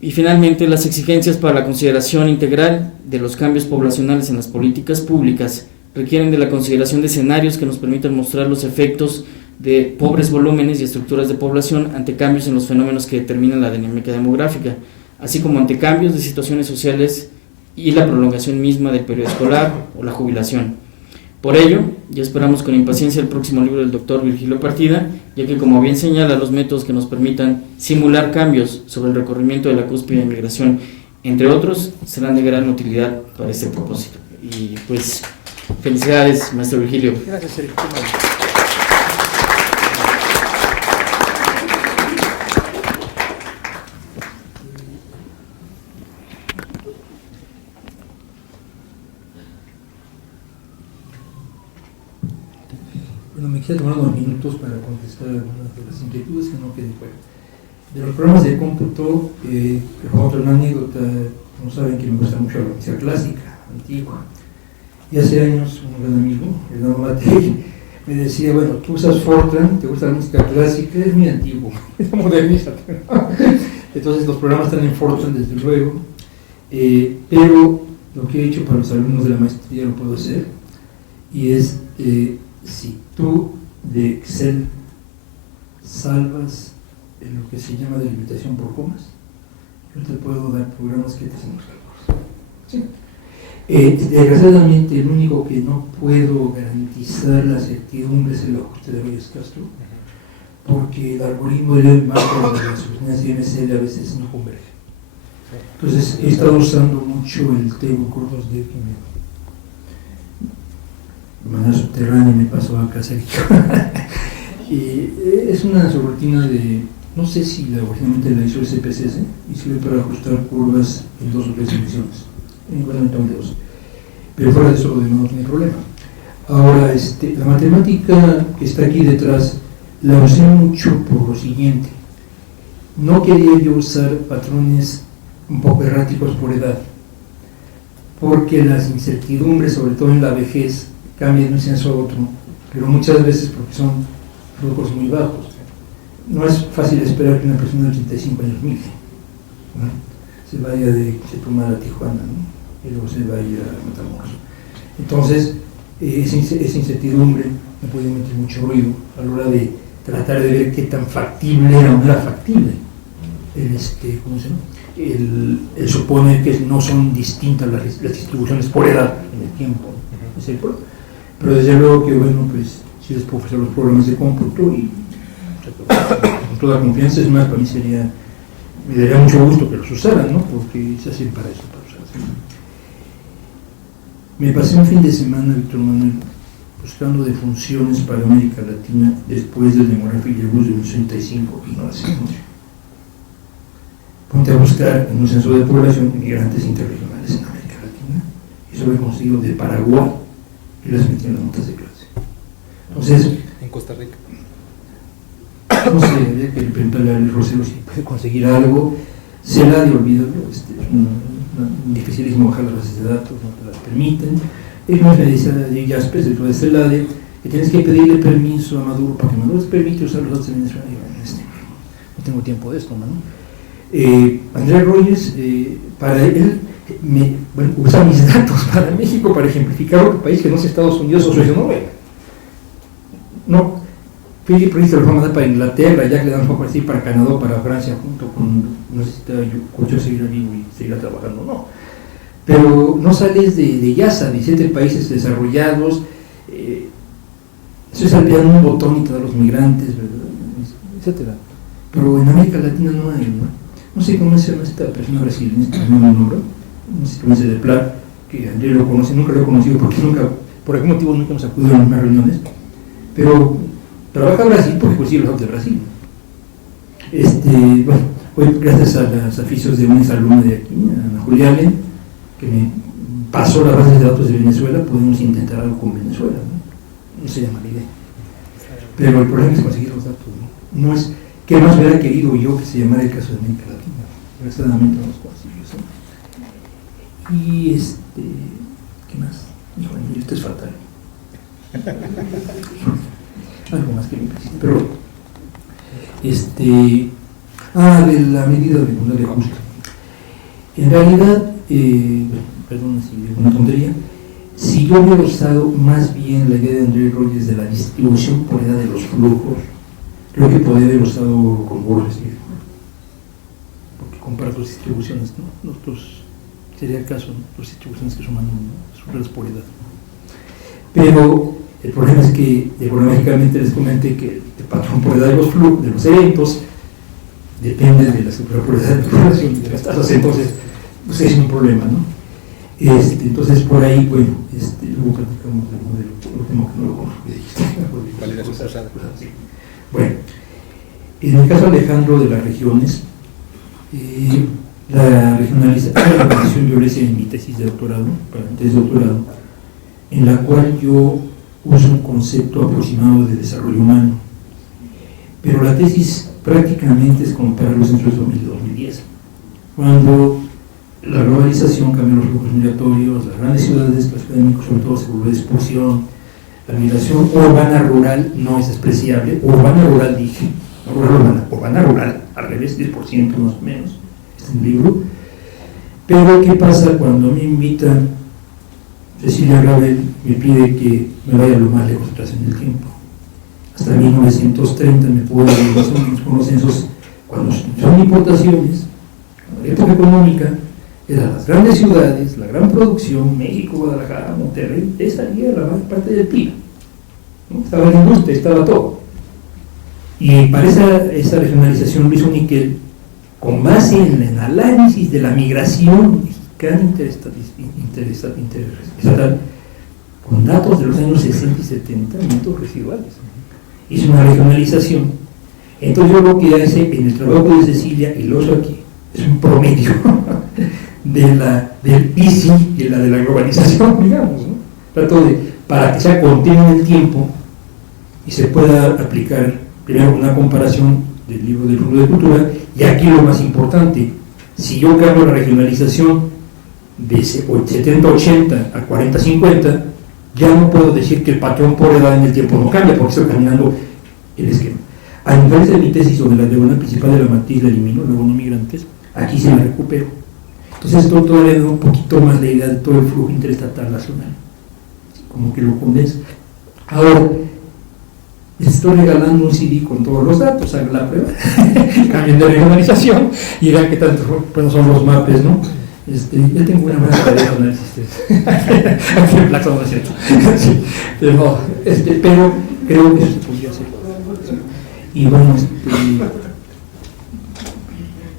Y finalmente, las exigencias para la consideración integral de los cambios poblacionales en las políticas públicas requieren de la consideración de escenarios que nos permitan mostrar los efectos de pobres volúmenes y estructuras de población ante cambios en los fenómenos que determinan la dinámica demográfica, así como ante cambios de situaciones sociales y la prolongación misma del periodo escolar o la jubilación. Por ello, ya esperamos con impaciencia el próximo libro del doctor Virgilio Partida, ya que, como bien señala, los métodos que nos permitan simular cambios sobre el recorrimiento de la cúspide de migración, entre otros, serán de gran utilidad para este propósito. Y pues, felicidades, maestro Virgilio. Gracias, Sergio. me quisiera tomar unos minutos para contestar algunas de las inquietudes que no quede fuera. De los programas de cómputo, otra anécdota, como saben que me gusta mucho la música clásica, antigua. Y hace años un gran amigo, Hernando Matei, me decía, bueno, tú usas Fortran, te gusta la música clásica, es muy antiguo, modernízate. Entonces los programas están en Fortran desde luego, pero lo que he hecho para los alumnos de la maestría lo puedo hacer, y es, si tú de Excel salvas en lo que se llama delimitación por comas, yo te puedo dar programas que te hacen los cálculos. ¿Sí? Desgraciadamente, el único que no puedo garantizar la certidumbre es el ajuste de Reyes Castro, porque el algoritmo de macro de las oficinas de MSL a veces no converge. Entonces, he estado usando mucho el Table Core 2D que de manera subterránea me pasó a casa. Y es una subrutina de, no sé si originalmente la hizo SPSS y sirve para ajustar curvas en 2 o 3 dimensiones, igualmente de 2, pero fuera de eso lo demás no tiene problema. Ahora, la matemática que está aquí detrás la usé mucho por lo siguiente: no quería yo usar patrones un poco erráticos por edad, porque las incertidumbres, sobre todo en la vejez, cambian de un censo a otro, pero muchas veces porque son flujos muy bajos. No es fácil esperar que una persona de 85 años migre, ¿no? Se vaya de Chetumal a Tijuana, ¿no? Y luego se vaya a Matamoros. Entonces, esa incertidumbre me puede meter mucho ruido a la hora de tratar de ver qué tan factible era o no era factible ¿cómo se llama? El suponer que no son distintas las distribuciones por edad en el tiempo, ¿no? Pero desde luego que, bueno, pues sí les puedo ofrecer los programas de cómputo y con toda confianza. Es más, para mí me daría mucho gusto que los usaran, ¿no? Porque se hacen para eso, para usarse. Me pasé un fin de semana, Víctor Manuel, buscando defunciones para América Latina después del demográfico de 65 y no la hacemos. Ponte a buscar en un censo de población migrantes interregionales en América Latina, y eso lo he conseguido de Paraguay y las metí en las notas de clase. Entonces, en Costa Rica. No sé, había que preguntarle a Rosero si puede conseguir algo. CELADE, olvídalo, es dificilísimo bajar las bases de datos, no te las permiten. Ellos me decían de Jaspers, dentro de CELADE, que tienes que pedirle permiso a Maduro para que Maduro te permite usar los datos de Venezuela. Y bueno, no tengo tiempo de esto, ¿no? Andrés Rogers, para él, usa mis datos para México para ejemplificar otro país que no es Estados Unidos o Suecia o Noruega. No, Philip Reese lo va a mandar para Inglaterra, ya que le dan un poco así para Canadá, para Francia, junto con, no sé si Cucho seguirá vivo y seguirá trabajando, no. Pero no sales de YASA, 17 países desarrollados, estoy salteando un botón y te da a los migrantes, ¿verdad? Etcétera. Pero en América Latina no hay, ¿no? No sé cómo se llama esta persona brasileña, no me nombro, no sé cómo se de Plat, que Andrés lo conoce, nunca lo he conocido porque por algún motivo nunca hemos acudido a unas reuniones, pero trabaja en Brasil porque consigue los datos de Brasil. Bueno, hoy gracias a los oficios de una alumna de aquí, Ana Julia Allen, que me pasó las bases de datos de Venezuela, podemos intentar algo con Venezuela, ¿no? No se llama la idea. Pero el problema es conseguir los datos, ¿no? No es que más hubiera querido yo que se llamara el caso de América Latina, desgraciadamente no los consiguió, ¿sí? Y ¿qué más? Híjole, esto es fatal. Algo más que me precisa, pero de la medida de ajuste. En realidad, perdón si es una tontería, si yo hubiera usado más bien la idea de Andrés Rogers de la distribución por edad de los flujos, creo que podría haber usado con Borges, porque compara dos distribuciones, ¿no? Sería el caso, ¿no? Dos distribuciones que suman sus por edad. Pero el problema es que, económicamente les comenté que el patrón por edad de los flujos, de los eventos, depende de la superpoblación de la población y de las tasas, entonces pues es un problema, ¿no? Entonces por ahí, bueno, luego platicamos del modelo, lo último que no lo conozco, que dijiste. ¿Cuál era su pasada? Bueno, en el caso Alejandro de las regiones, la organización yo le hice en mi tesis de doctorado, para mi tesis de doctorado, en la cual yo usa un concepto aproximado de desarrollo humano, pero la tesis prácticamente es compararlos entre el 2000 y 2010, cuando la globalización cambió los flujos migratorios, las grandes ciudades, las ciudades sobre todo se volvió de expulsión, la migración urbana-rural no es despreciable, urbana-rural dije, urbana-rural, al revés, 10% más o menos, está en el libro. Pero ¿qué pasa cuando me invita Cecilia Ravel, me pide que me vaya lo más lejos atrás en el tiempo? Hasta 1930 me puedo dar los consensos, cuando son importaciones, en la época económica, eran las grandes ciudades, la gran producción, México, Guadalajara, Monterrey, esa era la más parte del PIB, ¿no? Estaba la industria, estaba todo. Y para esa regionalización Luis Uniquel, con base en el análisis de la migración mexicana interestatal, con datos de los años 60 y 70, métodos residuales, hizo una regionalización. Entonces yo lo que hace en el trabajo de Cecilia, y lo uso aquí, es un promedio del ICI y de la globalización, digamos, ¿no? Trato de, para que sea continuo en el tiempo y se pueda aplicar primero una comparación del libro del Fondo de Cultura, y aquí lo más importante, si yo cambio la regionalización de 70-80 a 40-50, ya no puedo decir que el patrón por edad en el tiempo no cambia, porque estoy caminando el esquema. A nivel de mi tesis sobre la diagonal principal de la matriz la elimino, luego no migrantes, aquí se me recupero. Entonces esto todavía da un poquito más la idea de todo el flujo interestatal nacional, como que lo condensa. Ahora, les estoy regalando un CD con todos los datos, hagan la prueba, cambien de regionalización y vean qué tanto bueno, son los mapes, ¿no? Ya tengo una buena tarea de análisis. Aquí en Plaza no es cierto. Sí, pero creo que eso se podría hacer. Y bueno,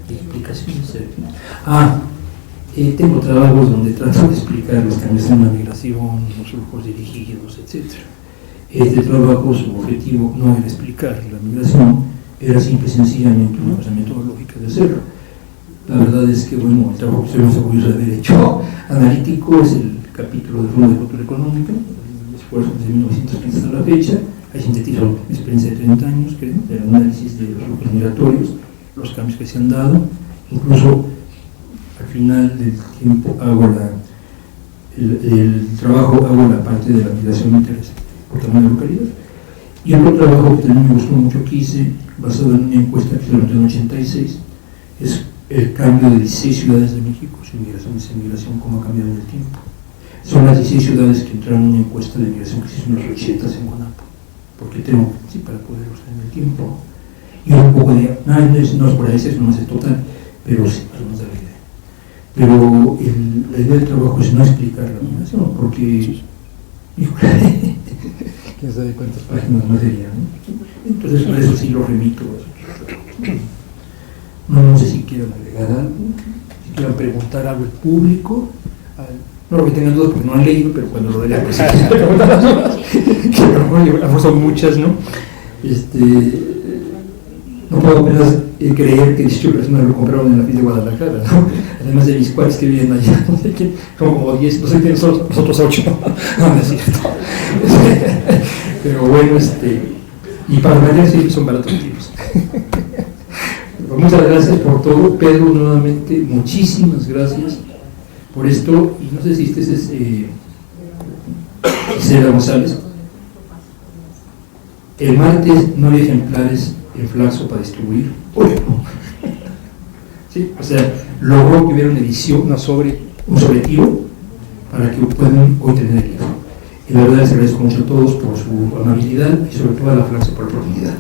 explicaciones. Tengo trabajos donde trato de explicar los cambios en la migración, los flujos dirigidos, etc. Este trabajo, su objetivo no era explicar la migración, era simple y sencillamente una cosa metodológica de hacerlo. La verdad es que, bueno, el trabajo que estoy más orgulloso de haber hecho analítico es el capítulo del Fondo de Cultura Económica, el esfuerzo desde 1915 hasta la fecha. Ahí sintetizo mi experiencia de 30 años, creo, del análisis de los flujos migratorios, los cambios que se han dado. Incluso al final del tiempo hago el trabajo, hago la parte de la migración interés por tamaño de localidad. Y otro trabajo que también me gustó mucho que hice, basado en una encuesta que se levantó en 86, es el cambio de 16 ciudades de México, su migración y semigración, cómo ha cambiado en el tiempo. Son las 16 ciudades que entraron en una encuesta de migración que se hizo en los 80 en Guanapo, porque tengo, sí, para poder usar en el tiempo. Y un poco de, no es por ahí, eso no es total, pero sí, más o menos da la idea. Pero la idea del trabajo es no explicar la migración, porque, híjole, quién sabe cuántas páginas más serían, ¿no? Entonces, por eso sí lo remito. No sé si quieran agregar algo, si quieran preguntar algo al público, no lo que tengan dudas porque no han leído, pero cuando lo lean, pues sí, se preguntan las dudas, que a lo mejor son muchas, ¿no? No puedo apenas creer que 18 personas lo compraron en la FIL de Guadalajara, ¿no? Además de mis cuates que viven allá, no sé quién, son como 10, no sé quiénes son los otros 8, no es cierto. Pero bueno, y para mañana sí son baratos tipos. Muchas gracias por todo, Pedro, nuevamente, muchísimas gracias por esto, y no sé si este es Gisela González. El martes no había ejemplares en Flaxo para distribuir, ¿sí? O sea, logró que hubiera una edición, un sobretiro, para que puedan hoy tener el libro. Y la verdad les agradezco mucho a todos por su amabilidad y sobre todo a la Flaxo por la oportunidad.